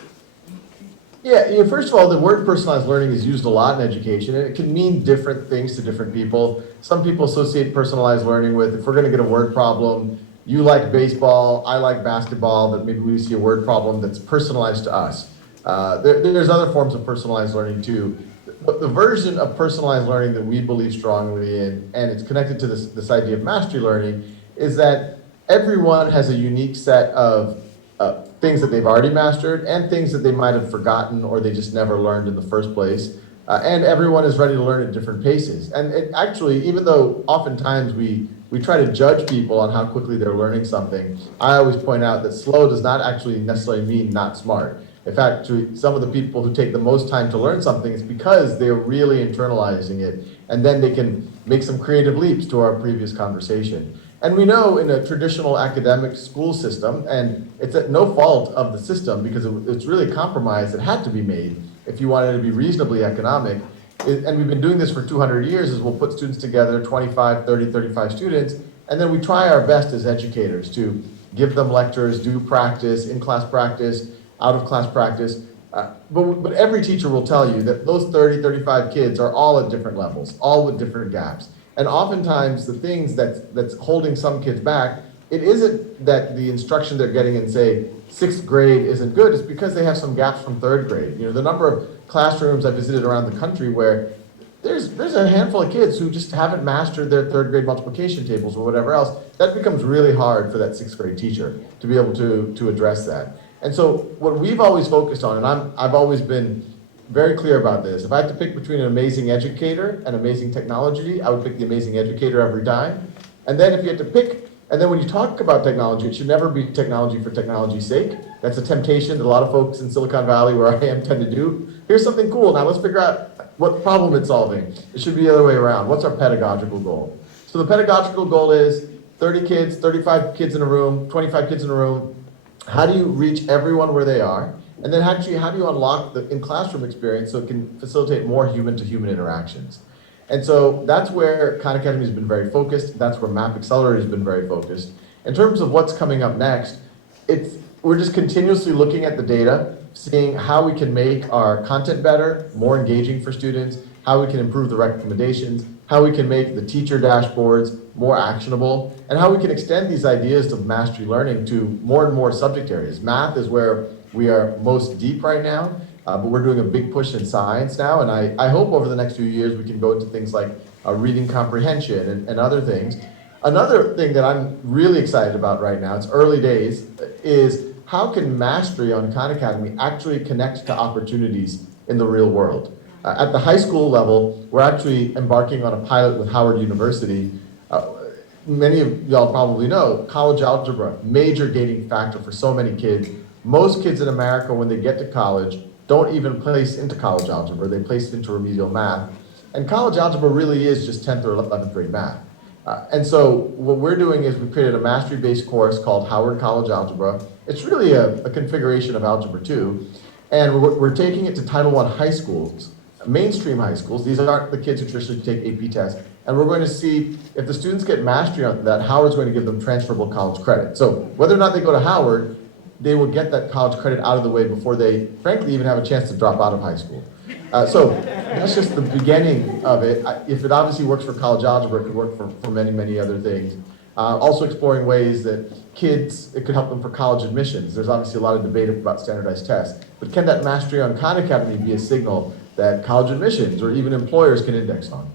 Yeah, first of all, the word personalized learning is used a lot in education, and it can mean different things to different people. Some people associate personalized learning with, if we're going to get a word problem, you like baseball, I like basketball, but maybe we see a word problem that's personalized to us. There's other forms of personalized learning too. But the version of personalized learning that we believe strongly in, and it's connected to this idea of mastery learning, is that everyone has a unique set of things that they've already mastered and things that they might have forgotten or they just never learned in the first place. And everyone is ready to learn at different paces. And actually, even though oftentimes we try to judge people on how quickly they're learning something, I always point out that slow does not actually necessarily mean not smart. In fact, some of the people who take the most time to learn something is because they're really internalizing it, and then they can make some creative leaps to our previous conversation. And we know in a traditional academic school system, and it's at no fault of the system because it's really a compromise that had to be made if you wanted to be reasonably economic, and we've been doing this for 200 years, is we'll put students together, 25, 30, 35 students, and then we try our best as educators to give them lectures, do practice, in-class practice, out-of-class practice. But every teacher will tell you that those 30, 35 kids are all at different levels, all with different gaps. And oftentimes the things that's holding some kids back, it isn't that the instruction they're getting in, say, 6th grade isn't good, it's because they have some gaps from 3rd grade. The number of classrooms I visited around the country where there's a handful of kids who just haven't mastered their 3rd grade multiplication tables or whatever else. That becomes really hard for that 6th grade teacher to be able to address that. And so what we've always focused on, and I've always been very clear about this, if I had to pick between an amazing educator and amazing technology, I would pick the amazing educator every time. And then if you had to pick, and then when you talk about technology, it should never be technology for technology's sake. That's a temptation that a lot of folks in Silicon Valley, where I am, tend to do. Here's something cool, now let's figure out what problem it's solving. It should be the other way around. What's our pedagogical goal? So the pedagogical goal is 30 kids, 35 kids in a room, 25 kids in a room. How do you reach everyone where they are? And then actually, how do you unlock the in-classroom experience so it can facilitate more human-to-human interactions? And so that's where Khan Academy has been very focused. That's where Map Accelerator has been very focused. In terms of what's coming up next, we're just continuously looking at the data, seeing how we can make our content better, more engaging for students, how we can improve the recommendations, how we can make the teacher dashboards more actionable, and how we can extend these ideas of mastery learning to more and more subject areas. Math is where we are most deep right now, but we're doing a big push in science now, and I hope over the next few years we can go into things like reading comprehension and other things. Another thing that I'm really excited about right now, it's early days, is how can mastery on Khan Academy actually connect to opportunities in the real world? At the high school level, we're actually embarking on a pilot with Howard University. Many of y'all probably know, college algebra, major gating factor for so many kids. Most kids in America, when they get to college, don't even place into college algebra, they place it into remedial math. And college algebra really is just 10th or 11th grade math. And so what we're doing is we've created a mastery-based course called Howard College Algebra. It's really a configuration of Algebra 2. And we're taking it to Title I high schools, mainstream high schools. These aren't the kids who traditionally take AP tests. And we're going to see if the students get mastery on that, Howard's going to give them transferable college credit. So whether or not they go to Howard, they will get that college credit out of the way before they, frankly, even have a chance to drop out of high school. So that's just the beginning of it. If it obviously works for college algebra, it could work for many, many other things. Also exploring ways that kids, it could help them for college admissions. There's obviously a lot of debate about standardized tests, but can that mastery on Khan Academy be a signal that college admissions or even employers can index on?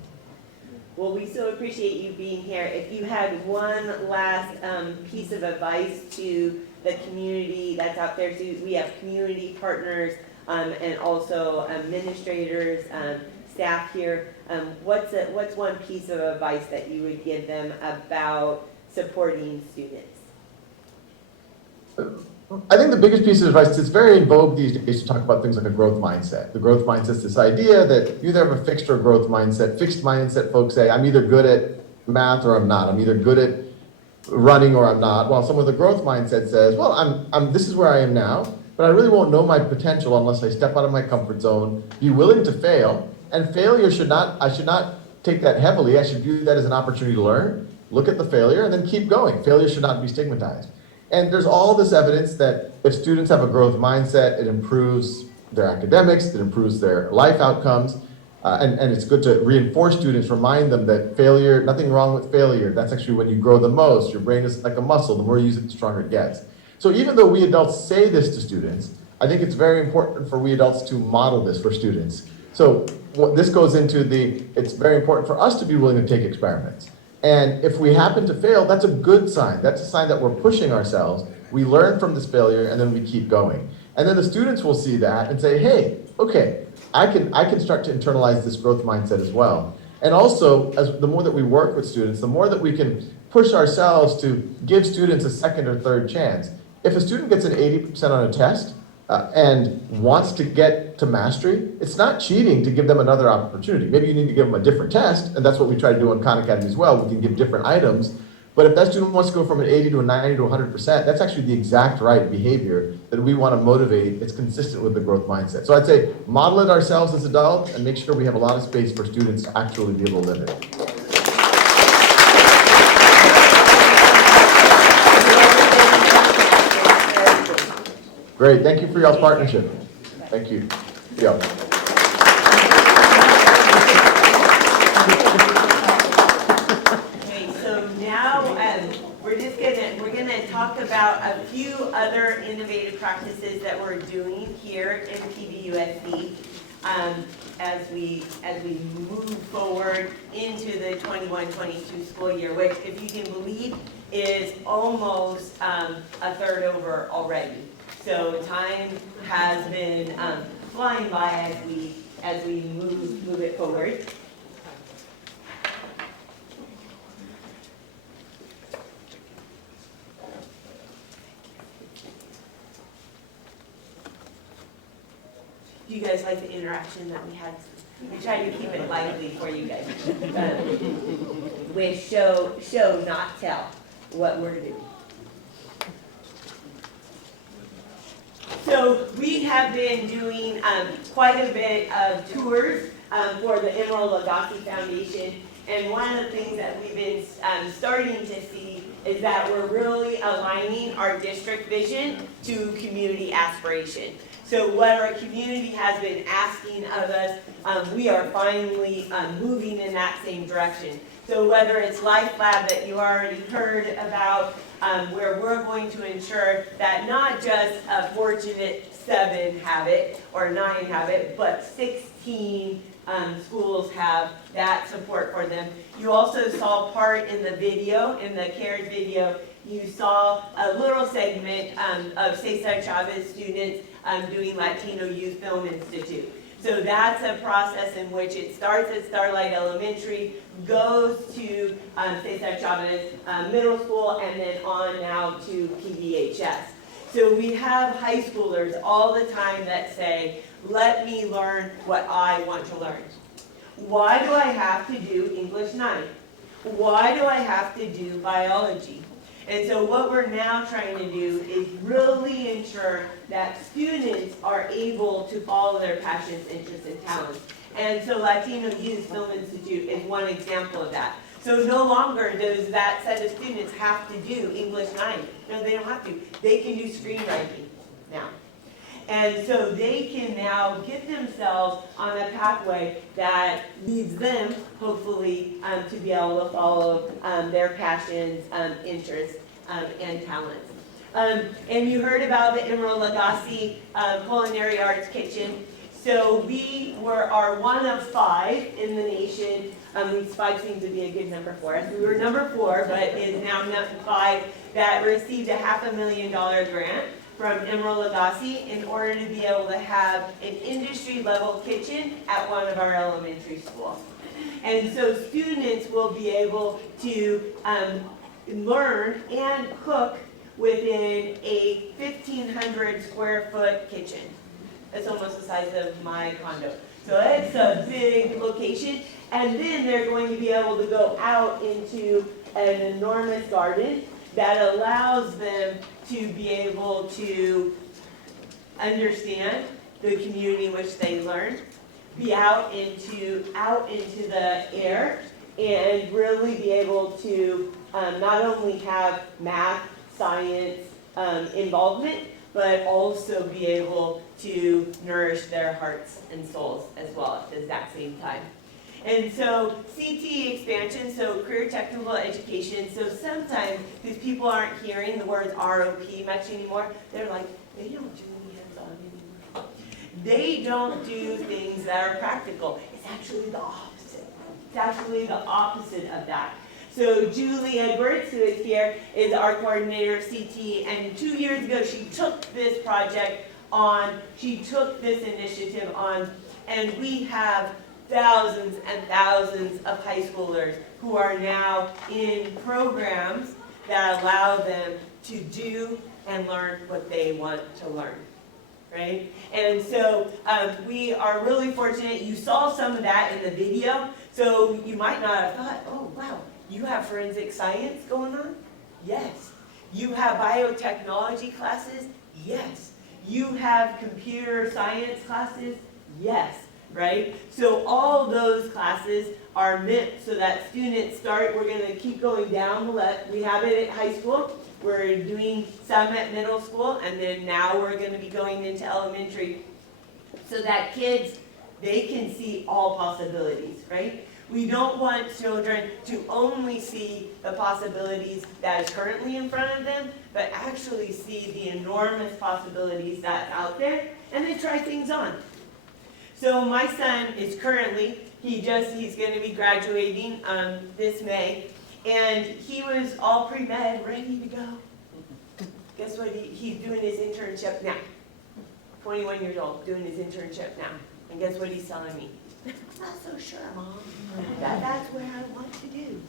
Well, we so appreciate you being here. If you had one last piece of advice to the community that's out there, so we have community partners and also administrators, staff here. What's one piece of advice that you would give them about supporting students? I think the biggest piece of advice, it's very in vogue these days to talk about things like a growth mindset. The growth mindset is this idea that you either have a fixed or growth mindset. Fixed mindset folks say, I'm either good at math or I'm not. I'm either good at running or I'm not. While someone with a growth mindset says, well, this is where I am now, but I really won't know my potential unless I step out of my comfort zone, be willing to fail, and failure I should not take that heavily. I should view that as an opportunity to learn, look at the failure, and then keep going. Failure should not be stigmatized. And there's all this evidence that if students have a growth mindset, it improves their academics, it improves their life outcomes, and it's good to reinforce students, remind them that failure, nothing wrong with failure. That's actually when you grow the most. Your brain is like a muscle. The more you use it, the stronger it gets. So even though we adults say this to students, I think it's very important for we adults to model this for students. So this goes into it's very important for us to be willing to take experiments. And if we happen to fail, that's a good sign. That's a sign that we're pushing ourselves. We learn from this failure and then we keep going. And then the students will see that and say, hey, okay, I can start to internalize this growth mindset as well. And also, the more that we work with students, the more that we can push ourselves to give students a second or third chance. If a student gets an 80% on a test and wants to get to mastery, it's not cheating to give them another opportunity. Maybe you need to give them a different test, and that's what we try to do on Khan Academy as well. We can give different items. But if that student wants to go from an 80 to a 90 to 100%, that's actually the exact right behavior that we want to motivate. It's consistent with the growth mindset. So I'd say model it ourselves as adults and make sure we have a lot of space for students to actually be able to live it. Great, thank you for y'all's partnership. Thank you. Yeah. Okay, so now we're gonna talk about a few other innovative practices that we're doing here in PVUSD as we move forward into the 21-22 school year, which, if you can believe, is almost a third over already. So time has been flying by as we move it forward. Do you guys like the interaction that we had? We tried to keep it lively for you guys. With show, not tell, what we're doing. So we have been doing quite a bit of tours for the Emerald Legacy Foundation, and one of the things that we've been starting to see is that we're really aligning our district vision to community aspiration. So what our community has been asking of us, we are finally moving in that same direction. So whether it's Life Lab that you already heard about, where we're going to ensure that not just a fortunate 7 have it, or 9 have it, but 16 schools have that support for them. You also saw part in the video, in the CARES video, you saw a little segment of Cesar Chavez students doing Latino Youth Film Institute. So that's a process in which it starts at Starlight Elementary, goes to Cesar Chavez Middle School, and then on now to PVHS. So we have high schoolers all the time that say, let me learn what I want to learn. Why do I have to do English 9? Why do I have to do biology? And so what we're now trying to do is really ensure that students are able to follow their passions, interests, and talents. And so Latino Youth Film Institute is one example of that. So no longer does that set of students have to do English 9. No, they don't have to. They can do screenwriting now. And so they can now get themselves on a pathway that leads them, hopefully, to be able to follow their passions, interests, and talents. And you heard about the Emerald Lagasse Culinary Arts Kitchen. So we are one of 5 in the nation. 5 seems to be a good number for us. We were number 4, but is now 5 that received a $500,000 grant from Emerald Lagasse in order to be able to have an industry-level kitchen at one of our elementary schools. And so students will be able to learn and cook within a 1,500 square foot kitchen. That's almost the size of my condo. So it's a big location. And then they're going to be able to go out into an enormous garden that allows them to be able to understand the community in which they learn, be out into the air, and really be able to not only have math, science involvement, but also be able to nourish their hearts and souls as well at the exact same time. And so CT expansion, so career technical education, so sometimes these people aren't hearing the words ROP much anymore, they're like, they don't do any hands-on anymore. They don't do things that are practical. It's actually the opposite. It's actually the opposite of that. So Julie Edwards, who is here, is our coordinator of CT, and 2 years ago she took this project on, she took this initiative on, and we have thousands and thousands of high schoolers who are now in programs that allow them to do and learn what they want to learn, right? And so we are really fortunate. You saw some of that in the video, so you might not have thought, oh wow, you have forensic science going on? Yes. You have biotechnology classes? Yes. You have computer science classes? Yes. Right? So all those classes are meant so that students start, we're going to keep going down the left. We have it at high school, we're doing some at middle school, and then now we're going to be going into elementary so that kids, they can see all possibilities, right? We don't want children to only see the possibilities that is currently in front of them, but actually see the enormous possibilities that's out there, and then try things on. So my son is currently, he's going to be graduating this May, and he was all pre-med, ready to go. Guess what, he's doing his internship now. 21 years old, doing his internship now. And guess what he's telling me? I'm not so sure, Mom. That's what I want to do,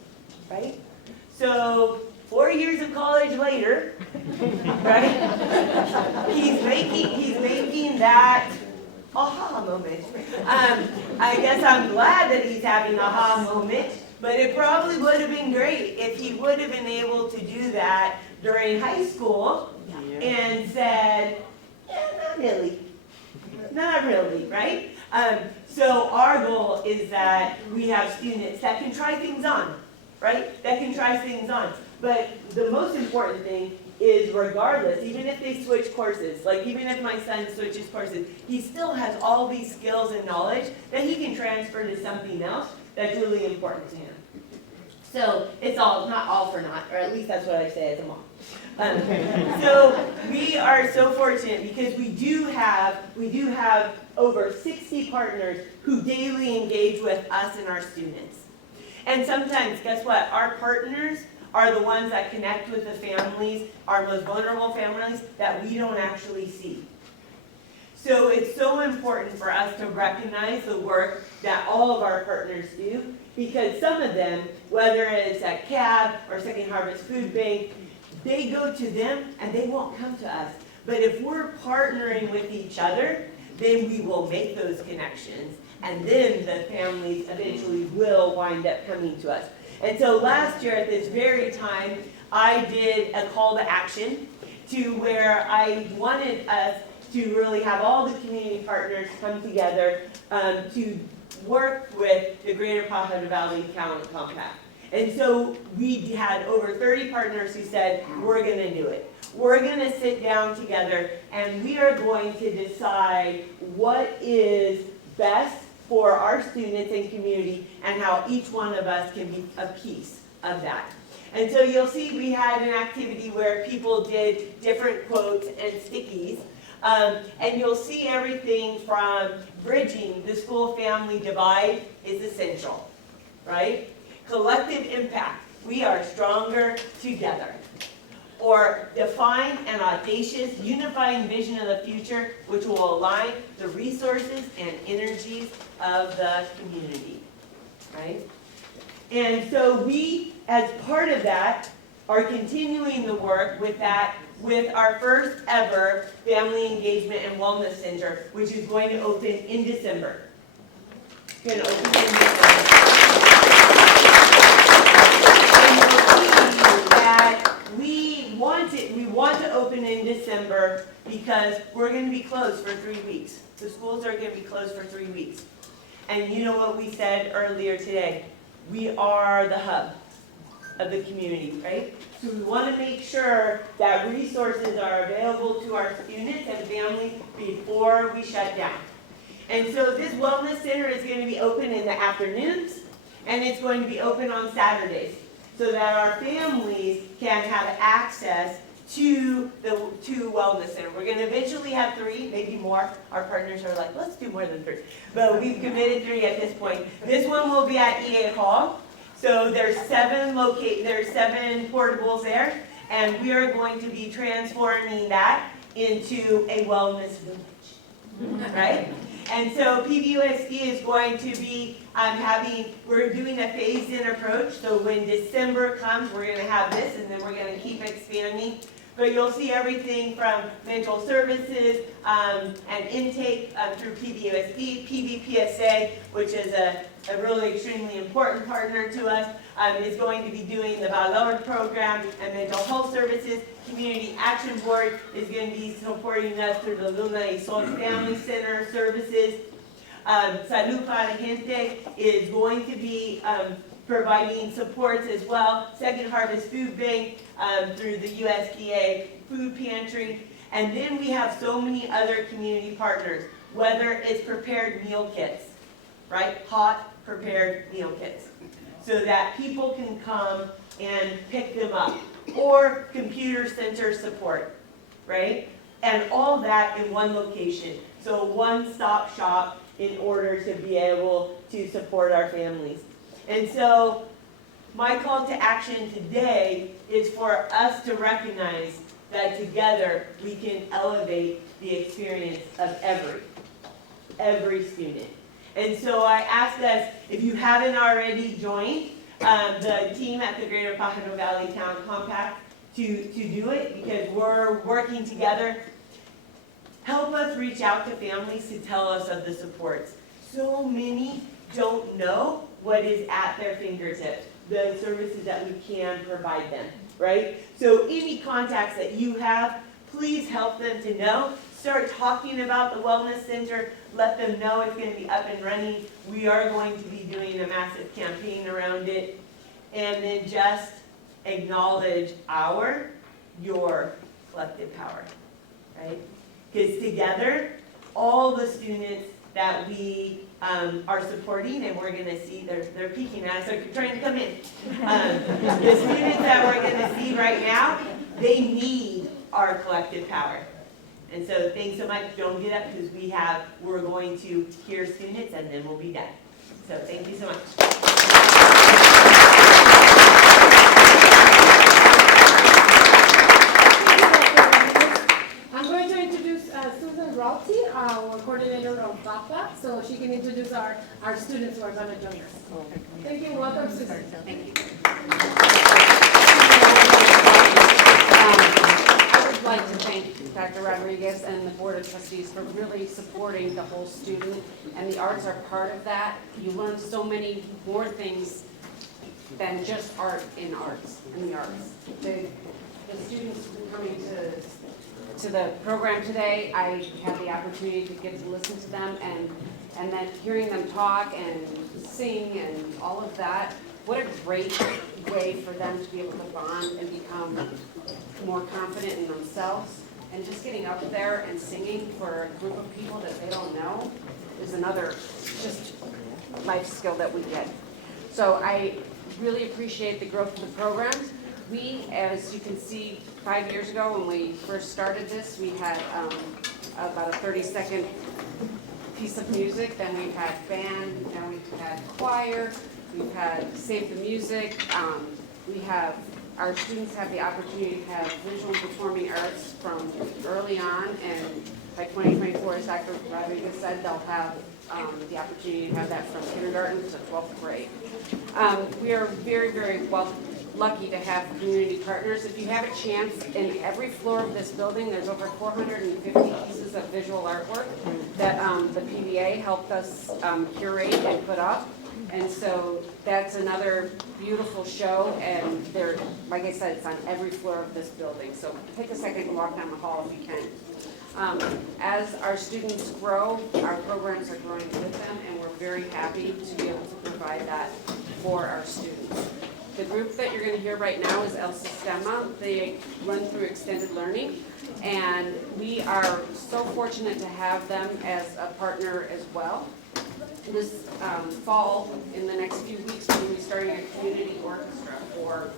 right? So 4 years of college later, right? He's making that aha moment. I guess I'm glad that he's having an aha moment, but it probably would have been great if he would have been able to do that during high school and said, yeah, not really, right? So our goal is that we have students that can try things on, right? That can try things on. But the most important thing is regardless, even if they switch courses, like even if my son switches courses, he still has all these skills and knowledge that he can transfer to something else that's really important to him. So it's all, not all for naught, or at least that's what I say as a mom. So we are so fortunate because we do have over 60 partners who daily engage with us and our students. And sometimes, guess what? Our partners are the ones that connect with the families, our most vulnerable families, that we don't actually see. So it's so important for us to recognize the work that all of our partners do, because some of them, whether it's at CAB or Second Harvest Food Bank, they go to them and they won't come to us. But if we're partnering with each other, then we will make those connections and then the families eventually will wind up coming to us. And so last year at this very time, I did a call to action to where I wanted us to really have all the community partners come together to work with the Greater Pajaro Valley Talent Compact. And so we had over 30 partners who said, we're gonna do it. We're gonna sit down together and we are going to decide what is best for our students and community and how each one of us can be a piece of that. And so you'll see we had an activity where people did different quotes and stickies. And you'll see everything from bridging the school-family divide is essential, right? Collective impact, we are stronger together. Or define an audacious, unifying vision of the future which will align the resources and energies of the community, right? And so we, as part of that, are continuing the work with that, with our first ever Family Engagement and Wellness Center, which is going to open in December. It's going to open in December. And you'll see that we want to open in December because we're going to be closed for 3 weeks. The schools are going to be closed for 3 weeks. And you know what we said earlier today? We are the hub of the community, right? So we want to make sure that resources are available to our students and families before we shut down. And so this wellness center is going to be open in the afternoons and it's going to be open on Saturdays so that our families can have access to the wellness center. We're going to eventually have 3, maybe more. Our partners are like, let's do more than 3. But we've committed 3 at this point. This one will be at EA Hall. So there's 7 portables there, and we are going to be transforming that into a wellness village, right? And so PVUSD is going to be we're doing a phased-in approach. So when December comes, we're going to have this, and then we're going to keep expanding. But you'll see everything from mental services and intake through PVUSD, PVPSA, which is a really extremely important partner to us, is going to be doing the Valor program and mental health services. Community Action Board is going to be supporting us through the Luna y Sol Family Center services. Salud para Gente is going to be providing supports as well. Second Harvest Food Bank through the USDA Food Pantry. And then we have so many other community partners, whether it's prepared meal kits, right? Hot prepared meal kits, so that people can come and pick them up. Or computer center support, right? And all that in one location. So one-stop shop in order to be able to support our families. And so my call to action today is for us to recognize that together we can elevate the experience of every student. And so I ask us, if you haven't already joined the team at the Greater Pajaro Valley Talent Compact to do it, because we're working together, help us reach out to families to tell us of the supports. So many don't know what is at their fingertips, the services that we can provide them, right? So any contacts that you have, please help them to know. Start talking about the Wellness Center. Let them know it's going to be up and running. We are going to be doing a massive campaign around it. And then just acknowledge your collective power, right? Because together, all the students that we are supporting, and we're going to see, they're peeking at us, they're trying to come in. The students that we're going to see right now, they need our collective power. And so thanks so much. Don't get up because we're going to hear students and then we'll be done. So thank you so much. I'm going to introduce Susan Ralty, our coordinator of FAPA, so she can introduce our students who are going to join us. Thank you. Welcome, Susan. Thank you. like to thank Dr. Rodriguez and the Board of Trustees for really supporting the whole student, and the arts are part of that. You learn so many more things than just art in arts, in the arts. The students coming to the program today, I had the opportunity to get to listen to them, and then hearing them talk and sing and all of that. What a great way for them to be able to bond and become more confident in themselves. And just getting up there and singing for a group of people that they don't know is another just life skill that we get. So I really appreciate the growth of the program. We, as you can see, 5 years ago when we first started this, we had about a 30-second piece of music. Then we've had band, then we've had choir, we've had Save the Music. Our students have the opportunity to have visual and performing arts from early on, and by 2024, as Dr. Rodriguez said, they'll have the opportunity to have that from kindergarten to 12th grade. We are very, very lucky to have community partners. If you have a chance, in every floor of this building, there's over 450 pieces of visual artwork that the PVA helped us curate and put up. And so that's another beautiful show, and like I said, it's on every floor of this building. So take a second and walk down the hall if you can. As our students grow, our programs are growing with them, and we're very happy to be able to provide that for our students. The group that you're going to hear right now is El Sistema. They run through extended learning, and we are so fortunate to have them as a partner as well. This fall, in the next few weeks, we're going to be starting a community orchestra for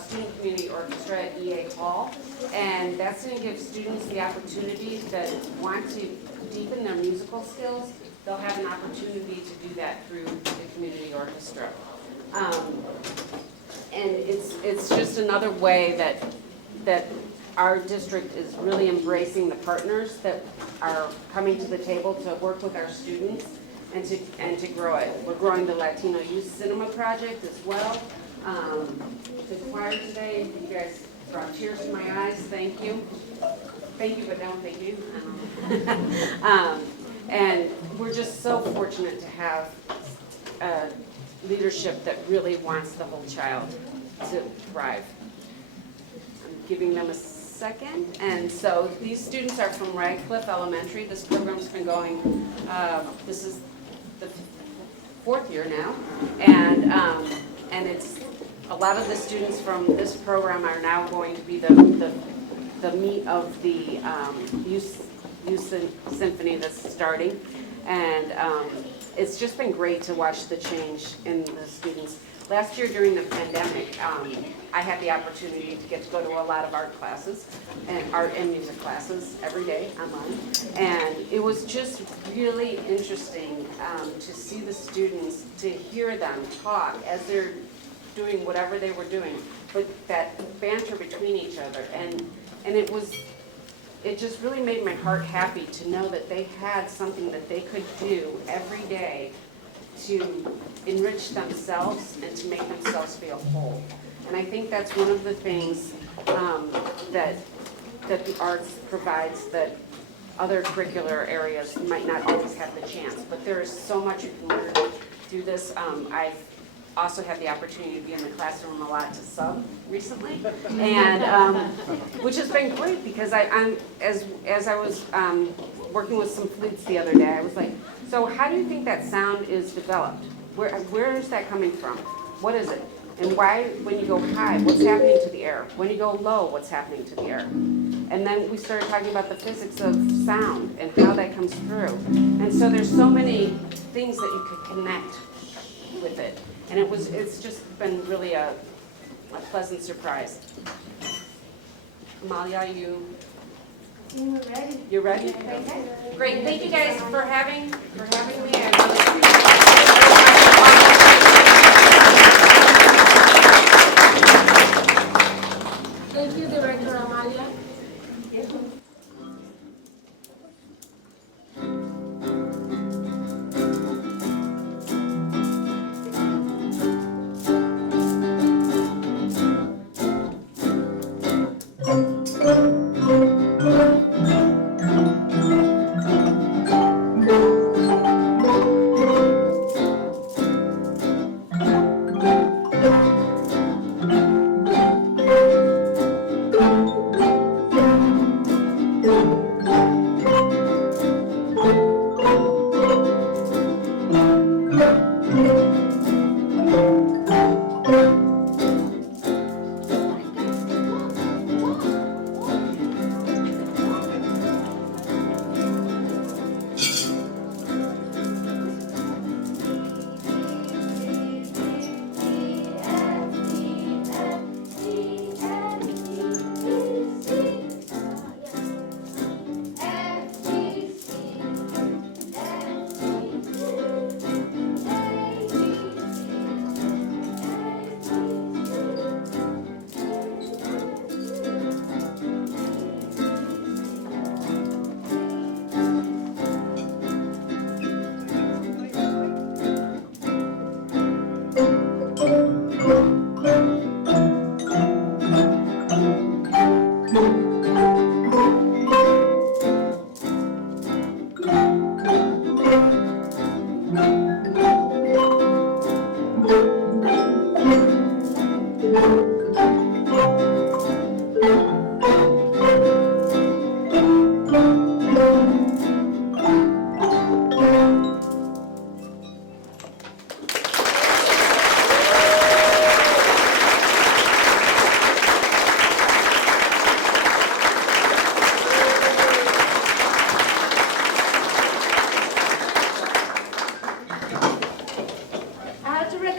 student community orchestra at EA Hall, and that's going to give students the opportunity that want to deepen their musical skills. They'll have an opportunity to do that through the community orchestra. And it's just another way that our district is really embracing the partners that are coming to the table to work with our students and to grow it. We're growing the Latino Youth Cinema Project as well. The choir today, you guys brought tears to my eyes. Thank you. Thank you, but don't thank you. And we're just so fortunate to have leadership that really wants the whole child to thrive. I'm giving them a second. And so these students are from Radcliffe Elementary. This program's been going, this is the 4th year now. And it's a lot of the students from this program are now going to be the meat of the youth symphony that's starting. And it's just been great to watch the change in the students. Last year during the pandemic, I had the opportunity to get to go to a lot of art classes, and art and music classes every day online. And it was just really interesting to see the students, to hear them talk as they're doing whatever they were doing, but that banter between each other. And it just really made my heart happy to know that they had something that they could do every day to enrich themselves and to make themselves feel whole. And I think that's one of the things that the arts provides that other curricular areas might not always have the chance. But there is so much you can learn through this. I've also had the opportunity to be in the classroom a lot to sub recently, and which has been great because as I was working with some flutes the other day, I was like, so how do you think that sound is developed? Where is that coming from? What is it? And why, when you go high, what's happening to the air? When you go low, what's happening to the air? And then we started talking about the physics of sound and how that comes through. And so there's so many things that you could connect with it. And it's just been really a pleasant surprise. Amalia, You're ready. You're ready? Okay. Great. Thank you guys for having me. I really appreciate it. Thank you, Director Amalia.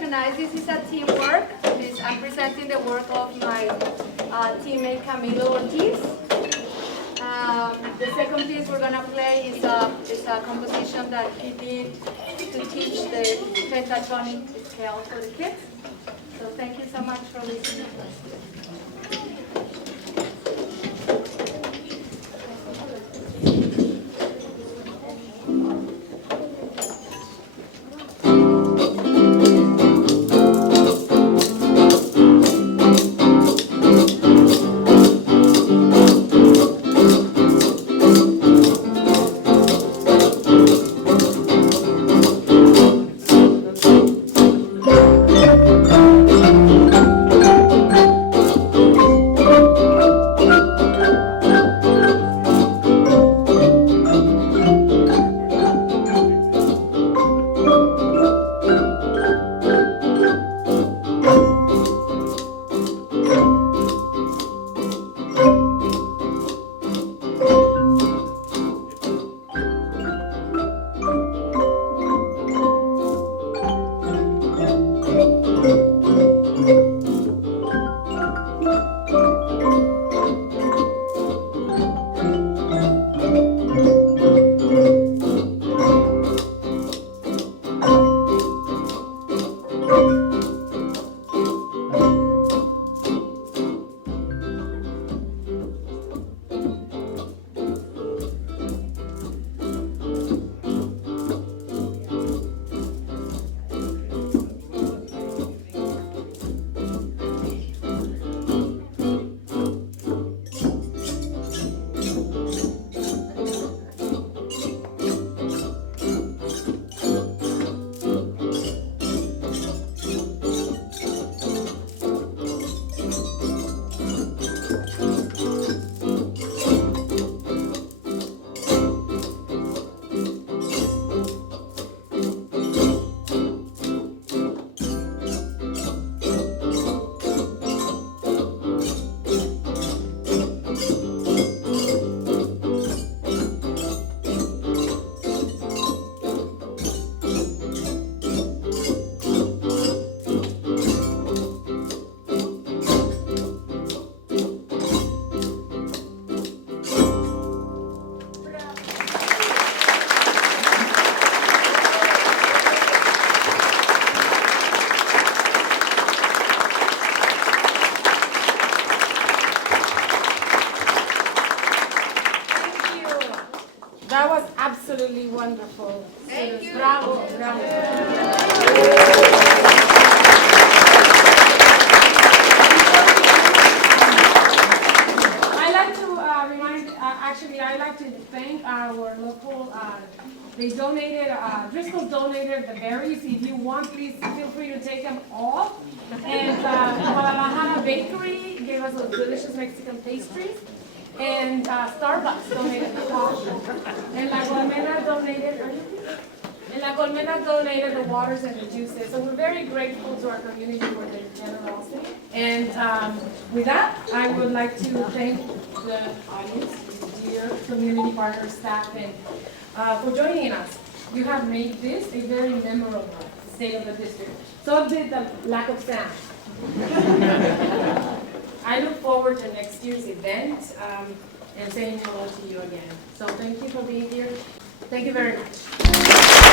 recognize this is a teamwork. I'm presenting the work of my teammate Camilo Ortiz. The second piece we're going to play is a composition that he did to teach the pentatonic scale for the kids. So thank you so much for listening to us. That was absolutely wonderful. Thank you. Bravo, bravo. I like to thank our local, they donated, Driscoll's donated the berries. If you want, please feel free to take them all. And Guadalajara Bakery gave us those delicious Mexican pastries. And Starbucks donated the coffee. And La Colmena donated the waters and the juices. So we're very grateful to our community for their generosity. And with that, I would like to thank the audience, dear community partners, staff, and for joining us. You have made this a very memorable State of the District. So did the lack of sound. I look forward to next year's event and saying hello to you again. So thank you for being here. Thank you very much.